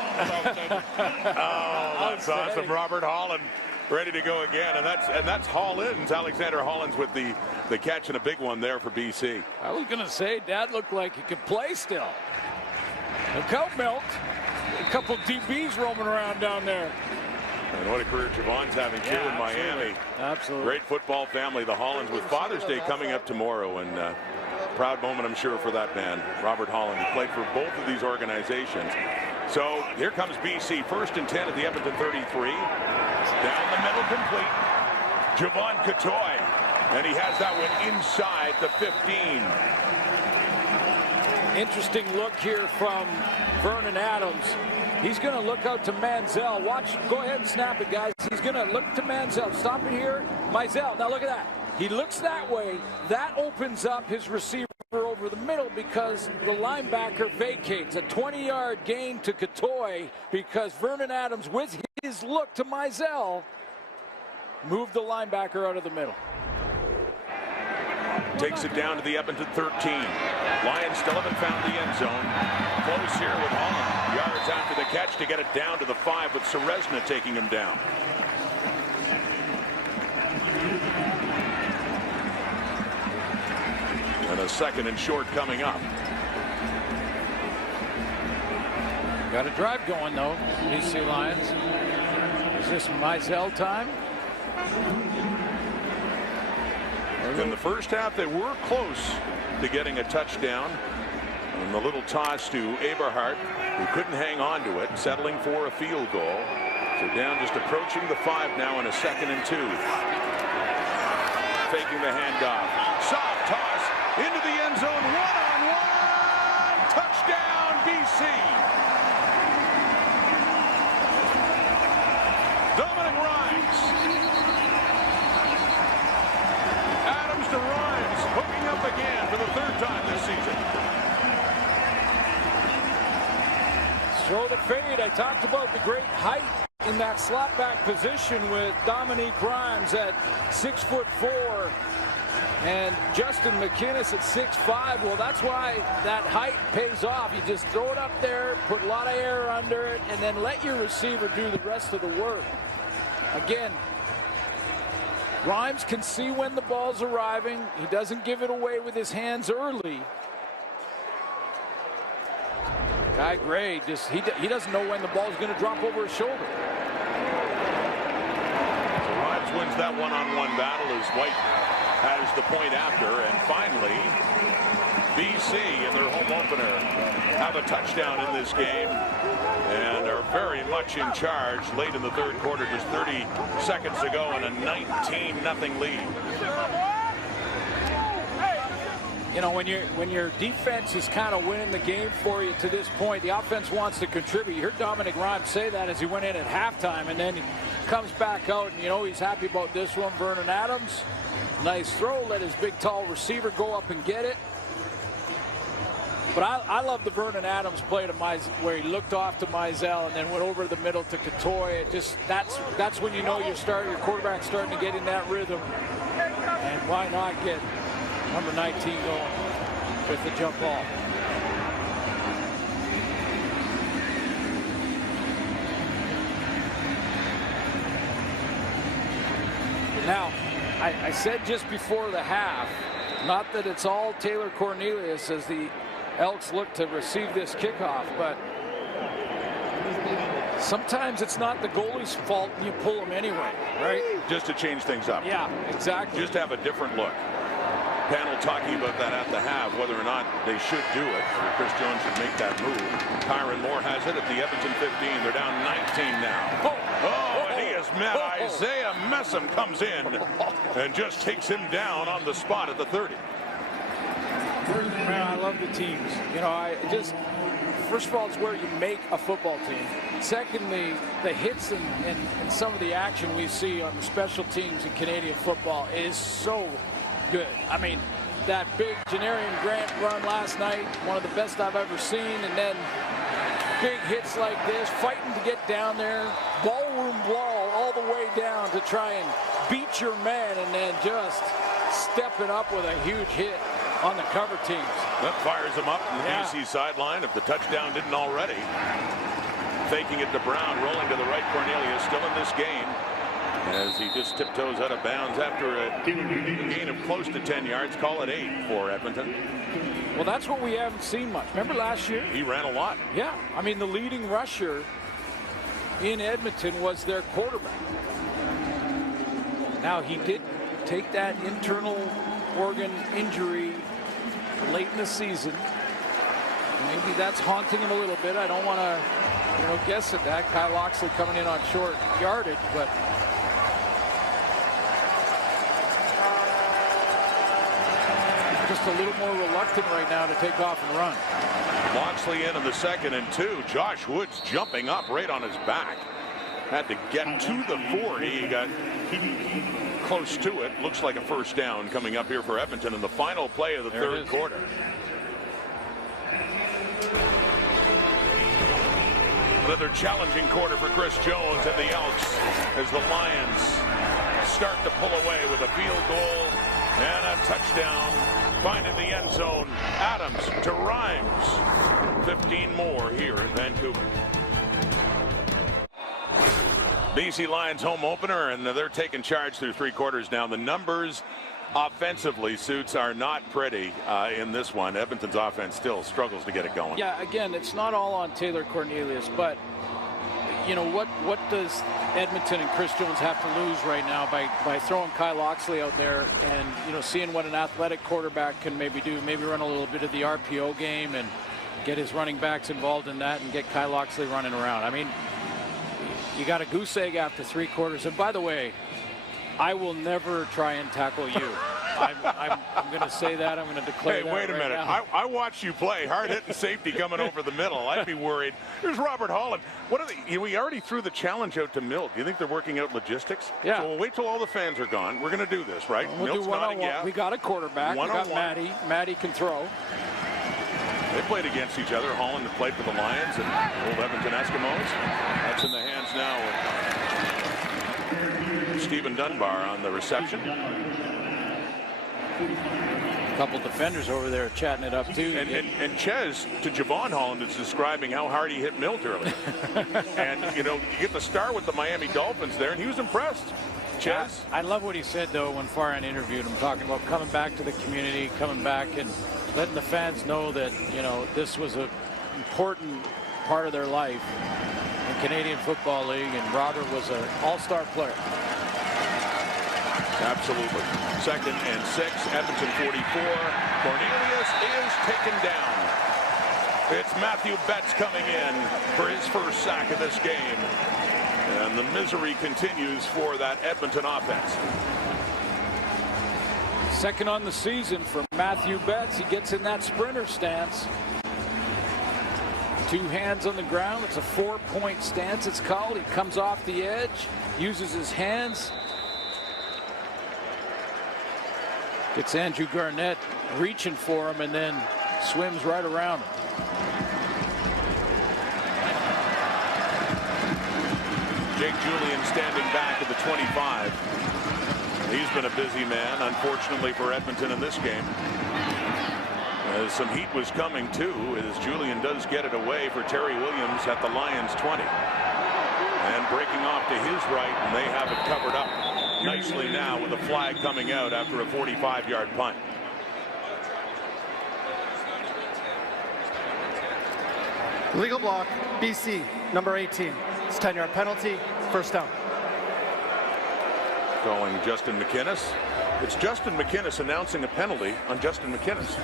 Oh, that's awesome, Robert Holland. Ready to go again, and that's Hollins, Alexander Hollins with the catch and a big one there for BC. I was going to say, Dad looked like he could play still. Look out, Milt. A couple DBs roaming around down there. And what a career Javon's having too in Miami. Absolutely. Great football family, the Hollands, with Father's Day coming up tomorrow, and proud moment, I'm sure, for that man, Robert Holland, who played for both of these organizations. So here comes BC, 1st and 10 at the Edmonton 33. Down the middle, complete. Javon Catoy, and he has that one inside the 15. Interesting look here from Vernon Adams. He's going to look out to Manziel. Watch, go ahead and snap it, guys. He's going to look to Manziel. Stop it here. Mizell, now look at that. He looks that way. That opens up his receiver over the middle because the linebacker vacates. A 20-yard gain to Catoy because Vernon Adams, with his look to Mizell, moved the linebacker out of the middle. Takes it down to the Edmonton 13. Lions still haven't found the end zone. Close here with Holland. Yards after the catch to get it down to the 5 with Serezna taking him down. And a 2nd and short coming up. Got a drive going, though, BC Lions. Is this Mizell time? In the first half, they were close to getting a touchdown. And the little toss to Eberhardt, who couldn't hang on to it, settling for a field goal. So down, just approaching the 5 now in a 2nd and 2. Faking the handoff. Soft toss into the end zone. One-on-one. Touchdown, BC. Dominic Rhymes. Adams to Rhymes, hooking up again for the 3rd time this season. Throw the fade. I talked about the great height in that slot back position with Dominique Rhymes at 6'4" and Justin McInnis at 6'5". Well, that's why that height pays off. You just throw it up there, put a lot of air under it, and then let your receiver do the rest of the work. Again, Rhymes can see when the ball's arriving. He doesn't give it away with his hands early. Guy Gray, just he doesn't know when the ball's going to drop over his shoulder. So Rhymes wins that one-on-one battle as White has the point after, and finally BC in their home opener have a touchdown in this game and are very much in charge late in the 3rd quarter, just 30 seconds ago, and a 19-0 lead. You know, when your defense is kind of winning the game for you to this point, the offense wants to contribute. You heard Dominic Rhymes say that as he went in at halftime, and then he comes back out, and you know he's happy about this one. Vernon Adams, nice throw, let his big tall receiver go up and get it. But I love the Vernon Adams play to where he looked off to Mizell and then went over the middle to Catoy. It just that's when you know your quarterback's starting to get in that rhythm. And why not get number 19 going with the jump ball? Now, I said just before the half, not that it's all Taylor Cornelius as the Elks look to receive this kickoff, but sometimes it's not the goalie's fault and you pull them anyway, right? Just to change things up. Yeah, exactly. Just to have a different look. Panel talking about that at the half, whether or not they should do it. Or Chris Jones should make that move. Kyron Moore has it at the Edmonton 15. They're down 19 now. And he is met. Isaiah Messam comes in and just takes him down on the spot at the 30. Man, I love the teams. You know, first of all, it's where you make a football team. Secondly, the hits and some of the action we see on the special teams in Canadian football is so good. I mean, that big Janarian Grant run last night, one of the best I've ever seen, and then big hits like this, fighting to get down there, ballroom brawl all the way down to try and beat your man, and then just stepping up with a huge hit on the cover teams. That fires him up in the BC sideline if the touchdown didn't already. Faking it to Brown, rolling to the right. Cornelius still in this game as he just tiptoes out of bounds after a gain of close to 10 yards. Call it 8 for Edmonton. Well, that's what we haven't seen much. Remember last year? He ran a lot. Yeah. I mean, the leading rusher in Edmonton was their quarterback. Now, he did take that internal organ injury late in the season. Maybe that's haunting him a little bit. I don't want to, guess at that. Kyle Loxley coming in on short yardage, but just a little more reluctant right now to take off and run. Loxley in the 2nd and 2. Josh Woods jumping up right on his back. Had to get to the 40. He got close to it. Looks like a first down coming up here for Edmonton in the final play of the third quarter. Another challenging quarter for Chris Jones and the Elks as the Lions start to pull away with a field goal and a touchdown. Finding the end zone. Adams to Rhymes. 15 more here in Vancouver. BC Lions home opener, and they're taking charge through 3 quarters now. The numbers offensively, Suits, are not pretty in this one. Edmonton's offense still struggles to get it going. Yeah, again, it's not all on Taylor Cornelius, but what does Edmonton and Chris Jones have to lose right now by throwing Kyle Loxley out there and seeing what an athletic quarterback can maybe do, maybe run a little bit of the RPO game and get his running backs involved in that and get Kyle Loxley running around. I mean, you got a goose egg after 3 quarters. And by the way, I will never try and tackle you. I'm going to say that. I'm going to declare that. Hey, wait a minute. I watched you play. Hard-hitting safety coming over the middle. I'd be worried. Here's Robert Holland. What are they? We already threw the challenge out to Milt. Do you think they're working out logistics? Yeah. So we'll wait till all the fans are gone. We're going to do this, right? We'll Milt's do nodding, yeah. We got a quarterback. We got Matty. Matty can throw. They played against each other. Holland had played for the Lions and old Edmonton Eskimos. That's in the hands now of Stephen Dunbar on the reception. A couple defenders over there chatting it up too. And Ches to Javon Holland is describing how hard he hit Milt earlier. And you get the star with the Miami Dolphins there, and he was impressed. Ches. I love what he said though when Farhan interviewed him, talking about coming back to the community, coming back and letting the fans know that this was an important part of their life in Canadian Football League, and Robert was an all-star player. Absolutely. 2nd and 6, Edmonton 44. Cornelius is taken down. It's Matthew Betts coming in for his first sack of this game. And the misery continues for that Edmonton offense. 2nd on the season for Matthew Betts. He gets in that sprinter stance. 2 hands on the ground. It's a 4-point stance, it's called. He comes off the edge, uses his hands. Gets Andrew Garnett reaching for him and then swims right around him. Jake Julian standing back at the 25. He's been a busy man, unfortunately for Edmonton in this game. As some heat was coming too, as Julian does get it away for Terry Williams at the Lions 20. And breaking off to his right, and they have it covered up nicely now with a flag coming out after a 45-yard punt. Legal block, BC, number 18. It's a 10-yard penalty, first down. Calling Justin McInnes. It's Justin McInnes announcing a penalty on Justin McInnes.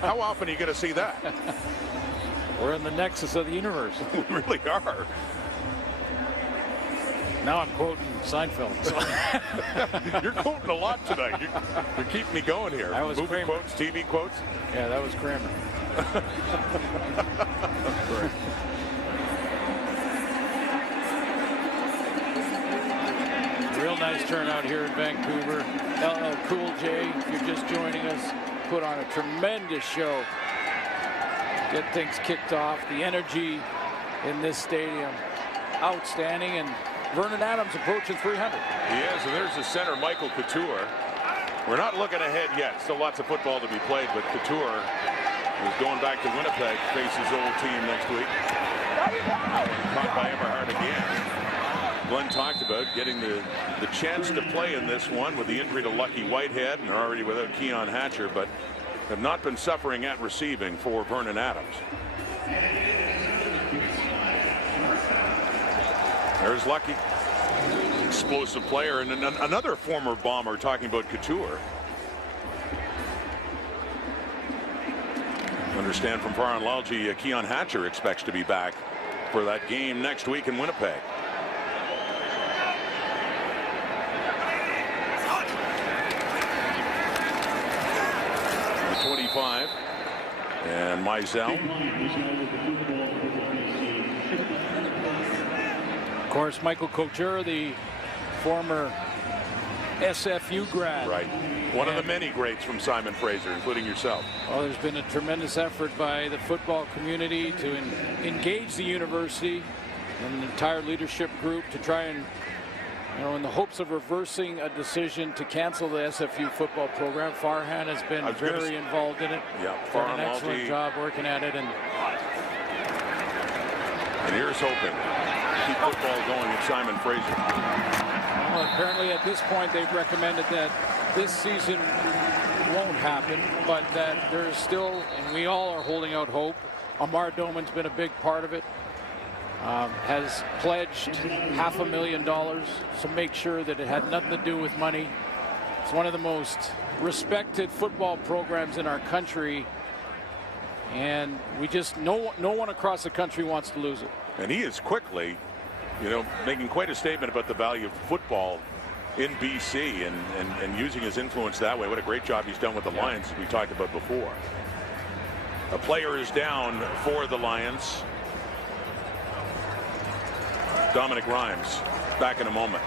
How often are you going to see that? We're in the nexus of the universe. We really are. Now I'm quoting Seinfeld. So. You're quoting a lot tonight. You're keeping me going here. That was movie Kramer. quotes, TV quotes. Yeah, that was Kramer. Real nice turnout here in Vancouver. LL Cool J, if you're just joining us, put on a tremendous show. Get things kicked off. The energy in this stadium, outstanding. And Vernon Adams approaching 300. He is, and there's the center, Michael Couture. We're not looking ahead yet. Still lots of football to be played, but Couture is going back to Winnipeg, face his old team next week. Caught by Eberhard again. Glenn talked about getting the chance to play in this one with the injury to Lucky Whitehead, and they're already without Keon Hatcher, but have not been suffering at receiving for Vernon Adams. There's Lucky. Explosive player, and another former Bomber talking about Couture. Understand from Farhan Keon Hatcher expects to be back for that game next week in Winnipeg. The 25 and Mizell. Of course, Michael Couture, the former SFU grad. Right. One of the many greats from Simon Fraser, including yourself. Well, there's been a tremendous effort by the football community to engage the university and the entire leadership group to try and, in the hopes of reversing a decision to cancel the SFU football program. Farhan has been very involved in it. Yeah, done an excellent job working at it. And here's hoping to keep football going at Simon Fraser. Well, apparently at this point they've recommended that this season won't happen, but that there's still, and we all are holding out hope. Amar Doman's been a big part of it. Has pledged $500,000 to make sure that it had nothing to do with money. It's one of the most respected football programs in our country, and we just no one across the country wants to lose it. And he is quickly, making quite a statement about the value of football in BC and using his influence that way. What a great job he's done with the Lions, as we talked about before. A player is down for the Lions. Dominic Rhymes back in a moment.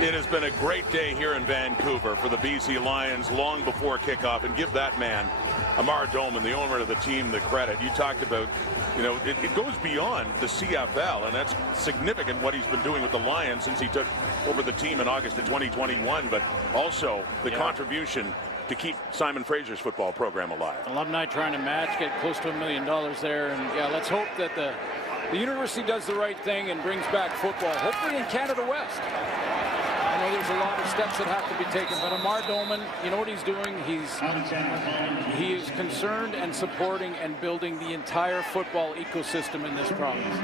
It has been a great day here in Vancouver for the BC Lions long before kickoff, and give that man, Amar Doman, the owner of the team, the credit. You talked about, it goes beyond the CFL, and that's significant what he's been doing with the Lions since he took over the team in August of 2021, but also the contribution to keep Simon Fraser's football program alive. Alumni trying to match, get close to $1 million there, and let's hope that the university does the right thing and brings back football, hopefully in Canada West. I know there's a lot of steps that have to be taken, but Amar Doman, you know what he's doing? He is concerned and supporting and building the entire football ecosystem in this province.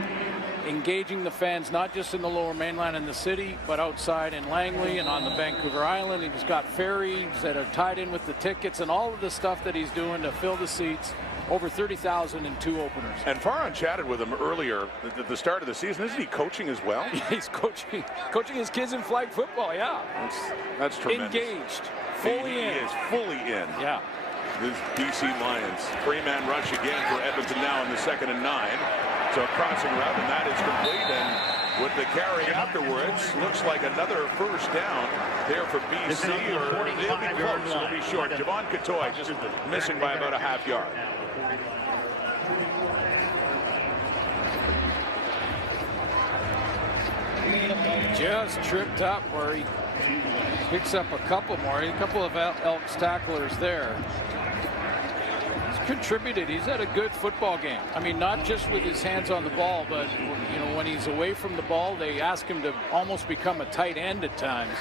Engaging the fans, not just in the Lower Mainland and the city, but outside in Langley and on the Vancouver Island. He's got ferries that are tied in with the tickets and all of the stuff that he's doing to fill the seats. Over 30,000 in 2 openers. And Farhan chatted with him earlier at the start of the season. Isn't he coaching as well? He's coaching his kids in flag football, yeah. That's tremendous. Engaged, fully in. He is fully in. Yeah. This BC Lions. 3-man rush again for Edmonton now in the 2nd and 9. So a crossing route, and that is complete. And with the carry afterwards, looks like another first down there for BC, or they'll be close. It'll be short. Javon Catoy just missing by about a half yard. Just tripped up where he picks up a couple of Elks tacklers there. He's contributed. He's had a good football game. I mean, not just with his hands on the ball, but when he's away from the ball, they ask him to almost become a tight end at times.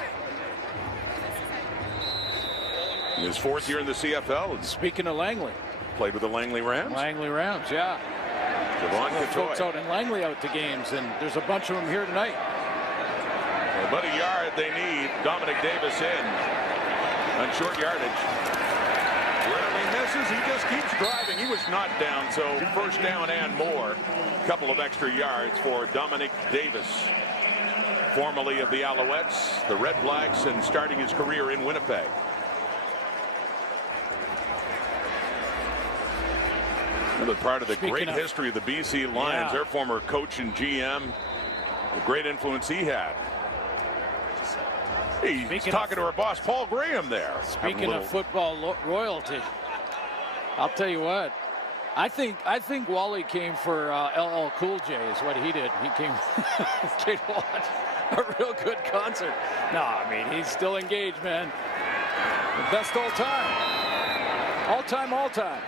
His 4th year in the CFL. Speaking of Langley. Played with the Langley Rams? Langley Rams, yeah. Javon Catoy. Folks out in Langley out to games, and there's a bunch of them here tonight. About a yard they need. Dominic Davis in on short yardage. Rarely misses. He just keeps driving. he was not down, so first down and more. A couple of extra yards for Dominic Davis, formerly of the Alouettes, the Red Blacks, and starting his career in Winnipeg. Another part of the great history of the BC Lions, their former coach and GM, the great influence he had. He's talking to our boss, Paul Graham, there. Speaking of football royalty, I'll tell you what. I think Wally came for LL Cool J is what he did. He came to watch a real good concert. No, I mean, he's still engaged, man. The best all time. All time, all time.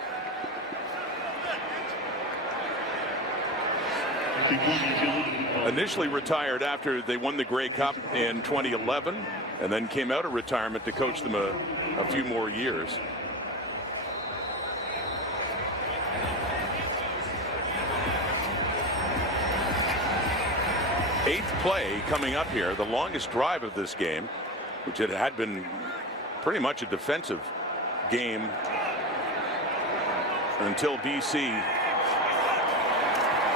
Initially retired after they won the Grey Cup in 2011, and then came out of retirement to coach them a few more years. Eighth play coming up here, the longest drive of this game, which it had been pretty much a defensive game until BC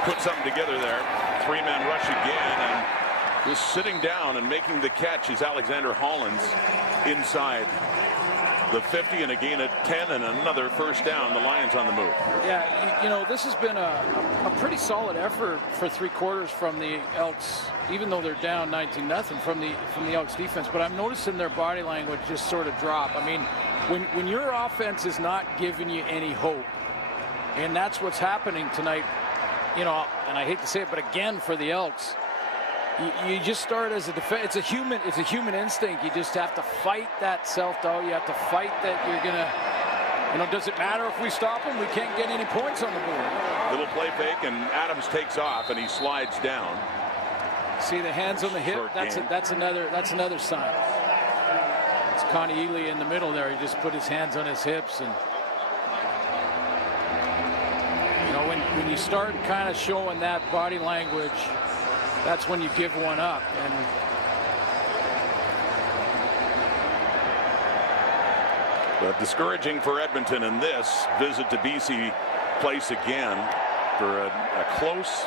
put something together there. Three-man rush again, and just sitting down and making the catch is Alexander Hollins inside the 50, and again at 10, and another first down. The Lions on the move. Yeah, you know, this has been a pretty solid effort for three quarters from the Elks, even though they're down 19-0 from the Elks defense. But I'm noticing their body language just sort of drop. I mean, when your offense is not giving you any hope, and that's what's happening tonight. You know, and I hate to say it, but again for the Elks, you just start as a defense. It's a human instinct. You just have to fight that self-doubt. You have to fight that you're gonna. You know, does it matter if we stop them? We can't get any points on the board. Little play fake, and Adams takes off, and he slides down. See the hands on the hip. That's another sign. It's Connie Ely in the middle there. He just put his hands on his hips, and. When you start kind of showing that body language, that's when you give one up. And but discouraging for Edmonton in this visit to BC Place again for a close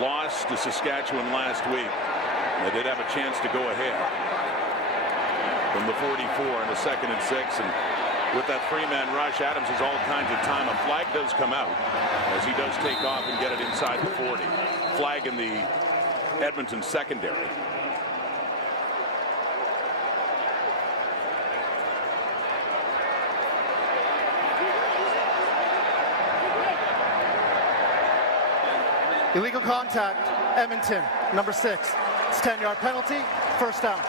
loss to Saskatchewan last week. They did have a chance to go ahead from the 44 in a 2nd and 6, and with that three-man rush, Adams has all kinds of time. A flag does come out as he does take off and get it inside the 40. Flag in the Edmonton secondary. Illegal contact, Edmonton, number 6. It's a 10-yard penalty, first down.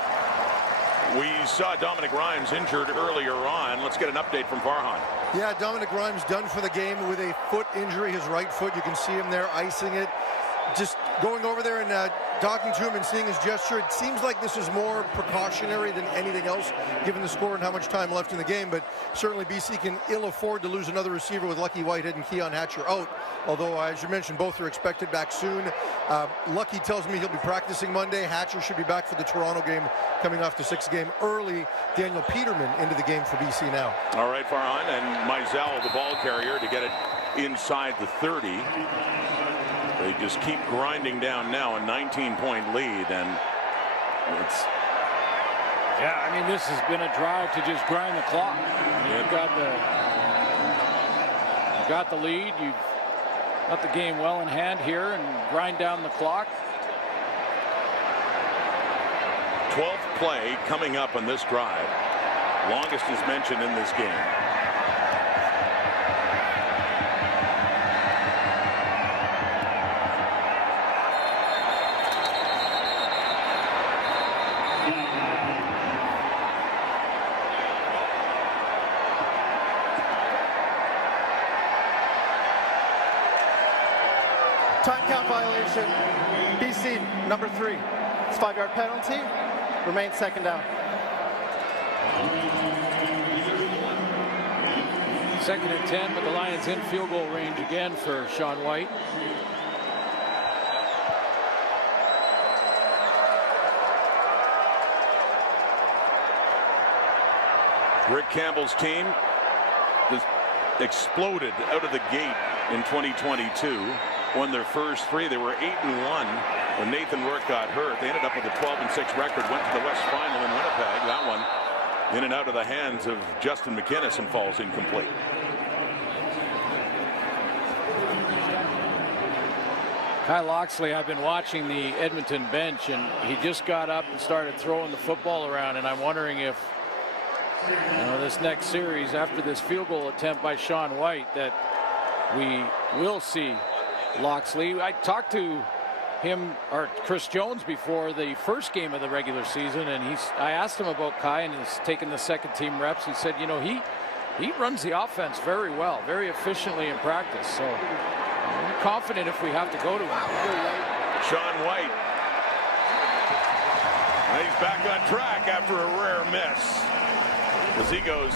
We saw Dominic Grimes injured earlier on. Let's get an update from Farhan. Yeah, Dominic Grimes done for the game with a foot injury, his right foot. You can see him there icing it. Just going over there and talking to him and seeing his gesture, it seems like this is more precautionary than anything else, given the score and how much time left in the game. But certainly BC can ill afford to lose another receiver with Lucky Whitehead and Keon Hatcher out. Although, as you mentioned, both are expected back soon. Lucky tells me he'll be practicing Monday. Hatcher should be back for the Toronto game, coming off the 6th game early. Daniel Peterman into the game for BC now. All right, Farhan, and Mizell, the ball carrier, to get it inside the 30. They just keep grinding down now, a 19-point lead, and it's. Yeah, I mean, this has been a drive to just grind the clock. You've got the lead. You've got the game well in hand here, and grind down the clock. 12th play coming up on this drive. Longest is mentioned in this game. Time count violation, BC, number 3. It's a 5-yard penalty, remains 2nd down. 2nd and 10, but the Lions in field goal range again for Sean White. Rick Campbell's team exploded out of the gate in 2022. Won their first 3. They were 8-1 when Nathan Rourke got hurt. They ended up with a 12-6 record. Went to the West Final in Winnipeg. That one in and out of the hands of Justin McInnes and falls incomplete. Kyle Loxley, I've been watching the Edmonton bench, and he just got up and started throwing the football around, and I'm wondering if this next series, after this field goal attempt by Sean White, that we will see Loxley. I talked to him or Chris Jones before the first game of the regular season, and I asked him about Kai, and he's taking the second team reps. He said, he runs the offense very well, very efficiently in practice. So I'm confident if we have to go to him. Sean White. He's back on track after a rare miss, as he goes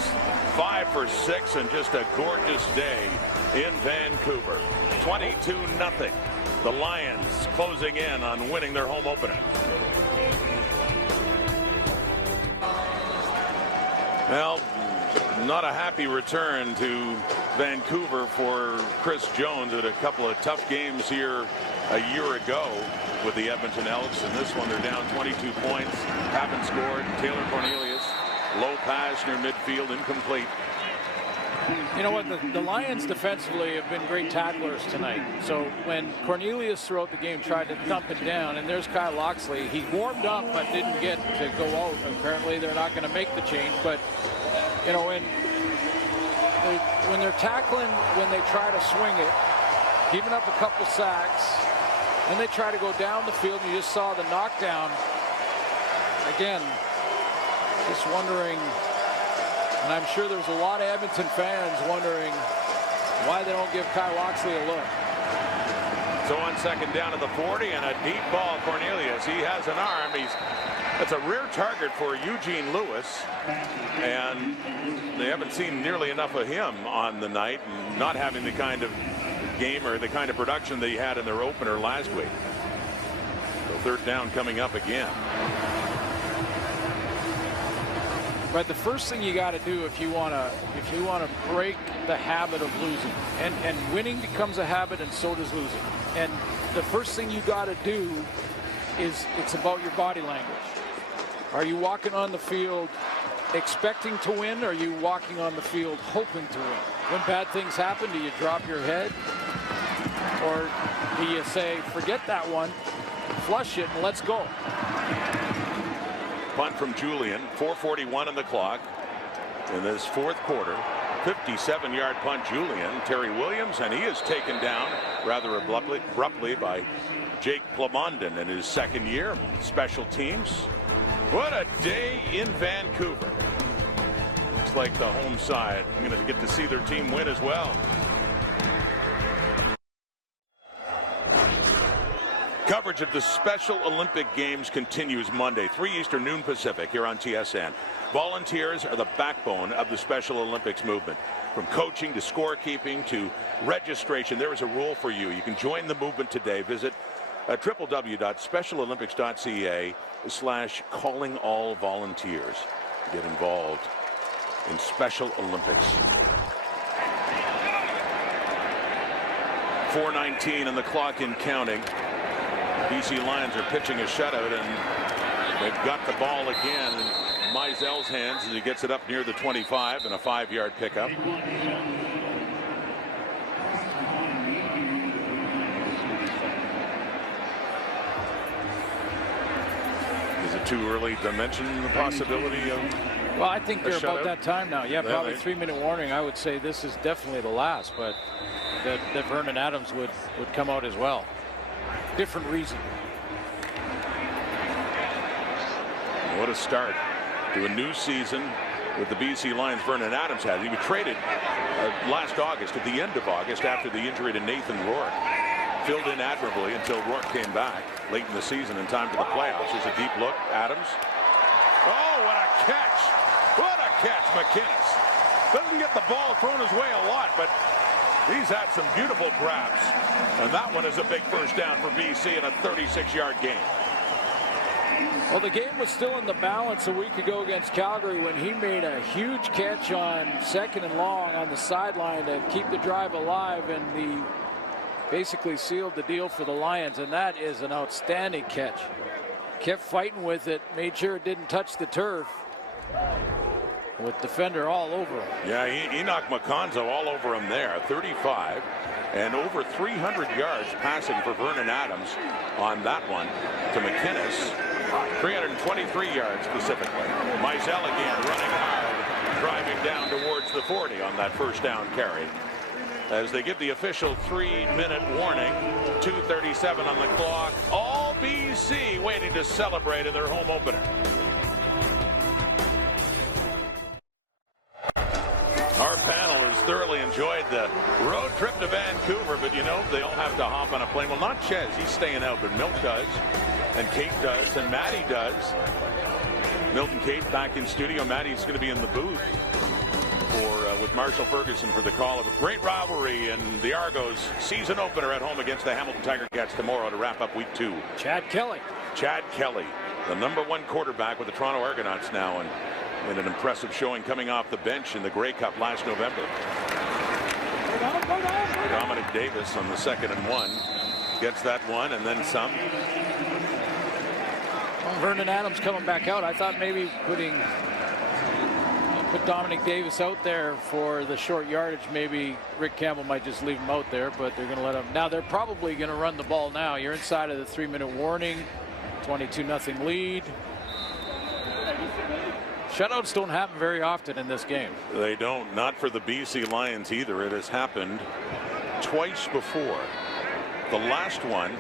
5 for 6 and just a gorgeous day in Vancouver. 22-0. The Lions closing in on winning their home opener. Well, not a happy return to Vancouver for Chris Jones. Had a couple of tough games here a year ago with the Edmonton Elks, and this one they're down 22 points. Haven't scored. Taylor Cornelius, low pass near midfield, incomplete. You know what, the Lions defensively have been great tacklers tonight. So when Cornelius throughout the game tried to dump it down, and there's Kyle Loxley, he warmed up but didn't get to go out. Apparently they're not going to make the change, but when they're tackling, when they try to swing it, giving up a couple sacks, then they try to go down the field, and you just saw the knockdown. Again, just wondering, and I'm sure there's a lot of Edmonton fans wondering why they don't give Kyle Loxley a look. So on second down at the 40 and a deep ball, Cornelius. He has an arm. That's a rare target for Eugene Lewis, and they haven't seen nearly enough of him on the night, and not having the kind of game or the kind of production they had in their opener last week. So third down coming up again. But the first thing you got to do if you want to break the habit of losing, and winning becomes a habit, and so does losing. And the first thing you got to do is it's about your body language. Are you walking on the field expecting to win, or are you walking on the field hoping to win? When bad things happen, do you drop your head, or do you say, forget that one, flush it, and let's go? Punt from Julian. 4:41 on the clock in this fourth quarter. 57-yard punt, Julian. Terry Williams, and he is taken down rather abruptly by Jake Plamondon in his second year. Special teams. What a day in Vancouver. Looks like the home side going to get to see their team win as well. Coverage of the Special Olympic Games continues Monday, 3 Eastern, noon Pacific, here on TSN. Volunteers are the backbone of the Special Olympics movement. From coaching to scorekeeping to registration, there is a role for you. You can join the movement today. Visit www.specialolympics.ca/callingallvolunteers to get involved in Special Olympics. 4:19 on the clock and counting. BC Lions are pitching a shutout, and they've got the ball again in Meisel's hands as he gets it up near the 25 and a 5-yard pickup. Is it too early to mention the possibility of? Well, I think they're about that time now. Yeah, probably 3-minute warning. I would say this is definitely the last, but that Vernon Adams would come out as well. Different reason. What a start to a new season with the BC Lions. Vernon Adams had. He was traded last August, at the end of August, after the injury to Nathan Rourke. Filled in admirably until Rourke came back late in the season in time for the playoffs. Here's a deep look. Adams. Oh, what a catch. What a catch, McInnes. Doesn't get the ball thrown his way a lot, but he's had some beautiful grabs, and that one is a big first down for BC in a 36-yard game. Well, the game was still in the balance a week ago against Calgary when he made a huge catch on 2nd and long on the sideline to keep the drive alive, and the basically sealed the deal for the Lions, and that is an outstanding catch. Kept fighting with it, made sure it didn't touch the turf, with defender all over him. Yeah, Enoch Makonzo all over him there. 35 and over 300 yards passing for Vernon Adams on that one to McInnes. 323 yards specifically. Mizell again running hard, driving down towards the 40 on that first down carry. As they give the official 3-minute warning, 2:37 on the clock. All BC waiting to celebrate in their home opener. Our panel has thoroughly enjoyed the road trip to Vancouver, but you know, they all have to hop on a plane. Well, not Ches, he's staying out, but Milt does, and Kate does, and Maddie does. Milt and Kate back in studio. Maddie's going to be in the booth with Marshall Ferguson for the call of a great rivalry in the Argos season opener at home against the Hamilton Tiger Cats tomorrow to wrap up week 2. Chad Kelly, the #1 quarterback with the Toronto Argonauts now, and in an impressive showing coming off the bench in the Grey Cup last November. Dominic Davis on the 2nd and 1 gets that one and then some. Well, Vernon Adams coming back out. I thought maybe put Dominic Davis out there for the short yardage. Maybe Rick Campbell might just leave him out there, but they're going to let him. Now they're probably going to run the ball now. You're inside of the 3-minute warning. 22-0 lead. Shutouts don't happen very often in this game. They don't. Not for the BC Lions either. It has happened twice before. The last one,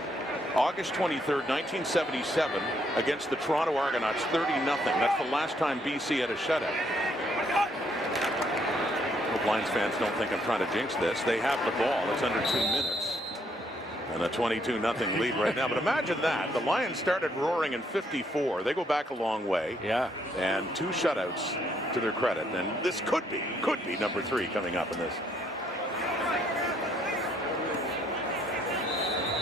August 23rd, 1977, against the Toronto Argonauts, 30-0. That's the last time BC had a shutout. Hope Lions fans don't think I'm trying to jinx this. They have the ball. It's under 2 minutes. And a 22-0 lead right now. But imagine that. The Lions started roaring in 54. They go back a long way. Yeah. And 2 shutouts to their credit. And this could be number 3 coming up in this.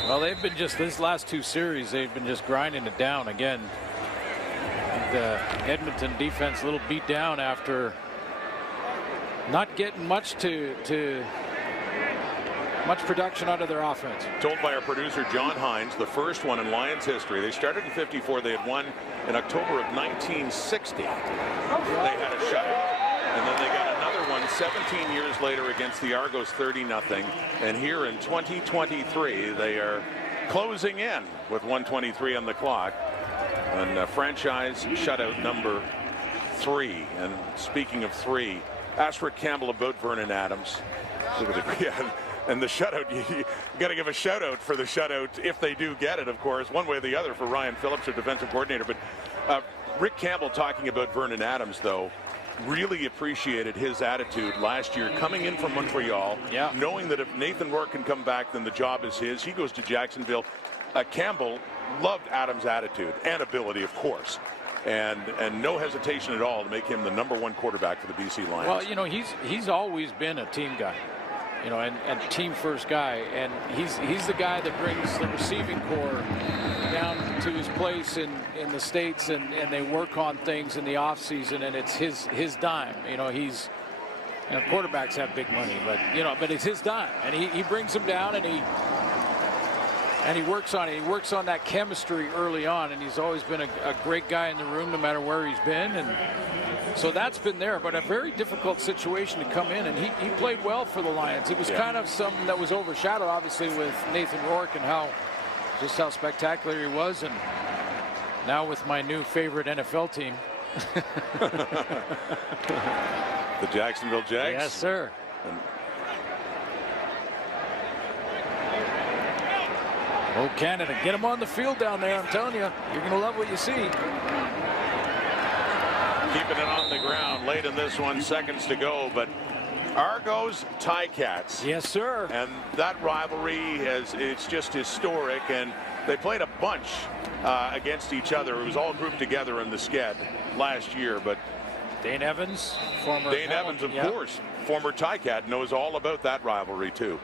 Well, they've been just this last 2 series, they've been just grinding it down again. The Edmonton defense a little beat down after not getting much much production out of their offense. Told by our producer John Hines, the first one in Lions history. They started in 54. They had won in October of 1960. They had a shutout. And then they got another one 17 years later against the Argos, 30-0. And here in 2023, they are closing in with 1:23 on the clock. And franchise shutout number 3. And speaking of 3, ask Rick Campbell about Vernon Adams. And the shutout, you got to give a shout out for the shutout if they do get it, of course, one way or the other for Ryan Phillips, their defensive coordinator. But Rick Campbell talking about Vernon Adams, though, really appreciated his attitude last year coming in from Montreal, knowing that if Nathan Rourke can come back, then the job is his. He goes to Jacksonville. Campbell loved Adams' attitude and ability, of course. And no hesitation at all to make him the #1 quarterback for the BC Lions. Well, you know, he's always been a team guy. You know, and team first guy, and he's the guy that brings the receiving corps down to his place in the States, and they work on things in the off season, and it's his dime. You know, quarterbacks have big money, but it's his dime, and he brings them down, and he works on it. He works on that chemistry early on, and he's always been a great guy in the room no matter where he's been, and so that's been there, but a very difficult situation to come in, and he played well for the Lions. It was kind of something that was overshadowed, obviously, with Nathan Rourke and how spectacular he was, and now with my new favorite NFL team. The Jacksonville Jags? Yes, sir. Oh, Canada, get them on the field down there, I'm telling you. You're going to love what you see. Keeping it on the ground late in this one, seconds to go, but Argos Ticats. Yes, sir. And that rivalry it's just historic, and they played a bunch against each other. It was all grouped together in the sked last year, but Dane Evans, former Dane Evans, of course, former Ticat, knows all about that rivalry too.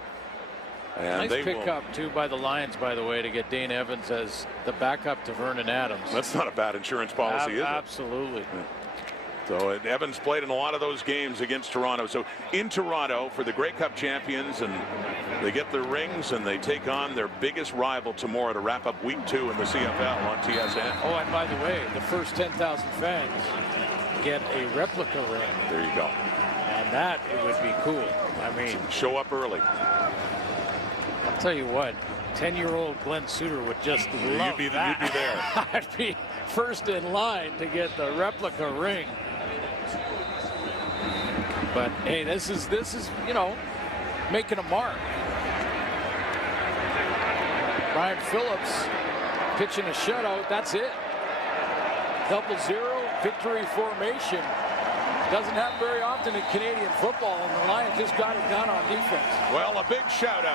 And nice pickup, too, by the Lions, by the way, to get Dane Evans as the backup to Vernon Adams. That's not a bad insurance policy, is it? Absolutely. Yeah. So Evans played in a lot of those games against Toronto. So in Toronto for the Grey Cup champions, and they get their rings and they take on their biggest rival tomorrow to wrap up week 2 in the CFL on TSN. Oh, and by the way, the first 10,000 fans get a replica ring. There you go. And that it would be cool. I mean, show up early. I'll tell you what, 10-year-old Glenn Suter would just love that. You'd be there. I'd be first in line to get the replica ring. But hey, this is you know, making a mark. Brian Phillips pitching a shutout. That's it. 0-0 victory formation. Doesn't happen very often in Canadian football, and the Lions just got it done on defense. Well, a big shout out.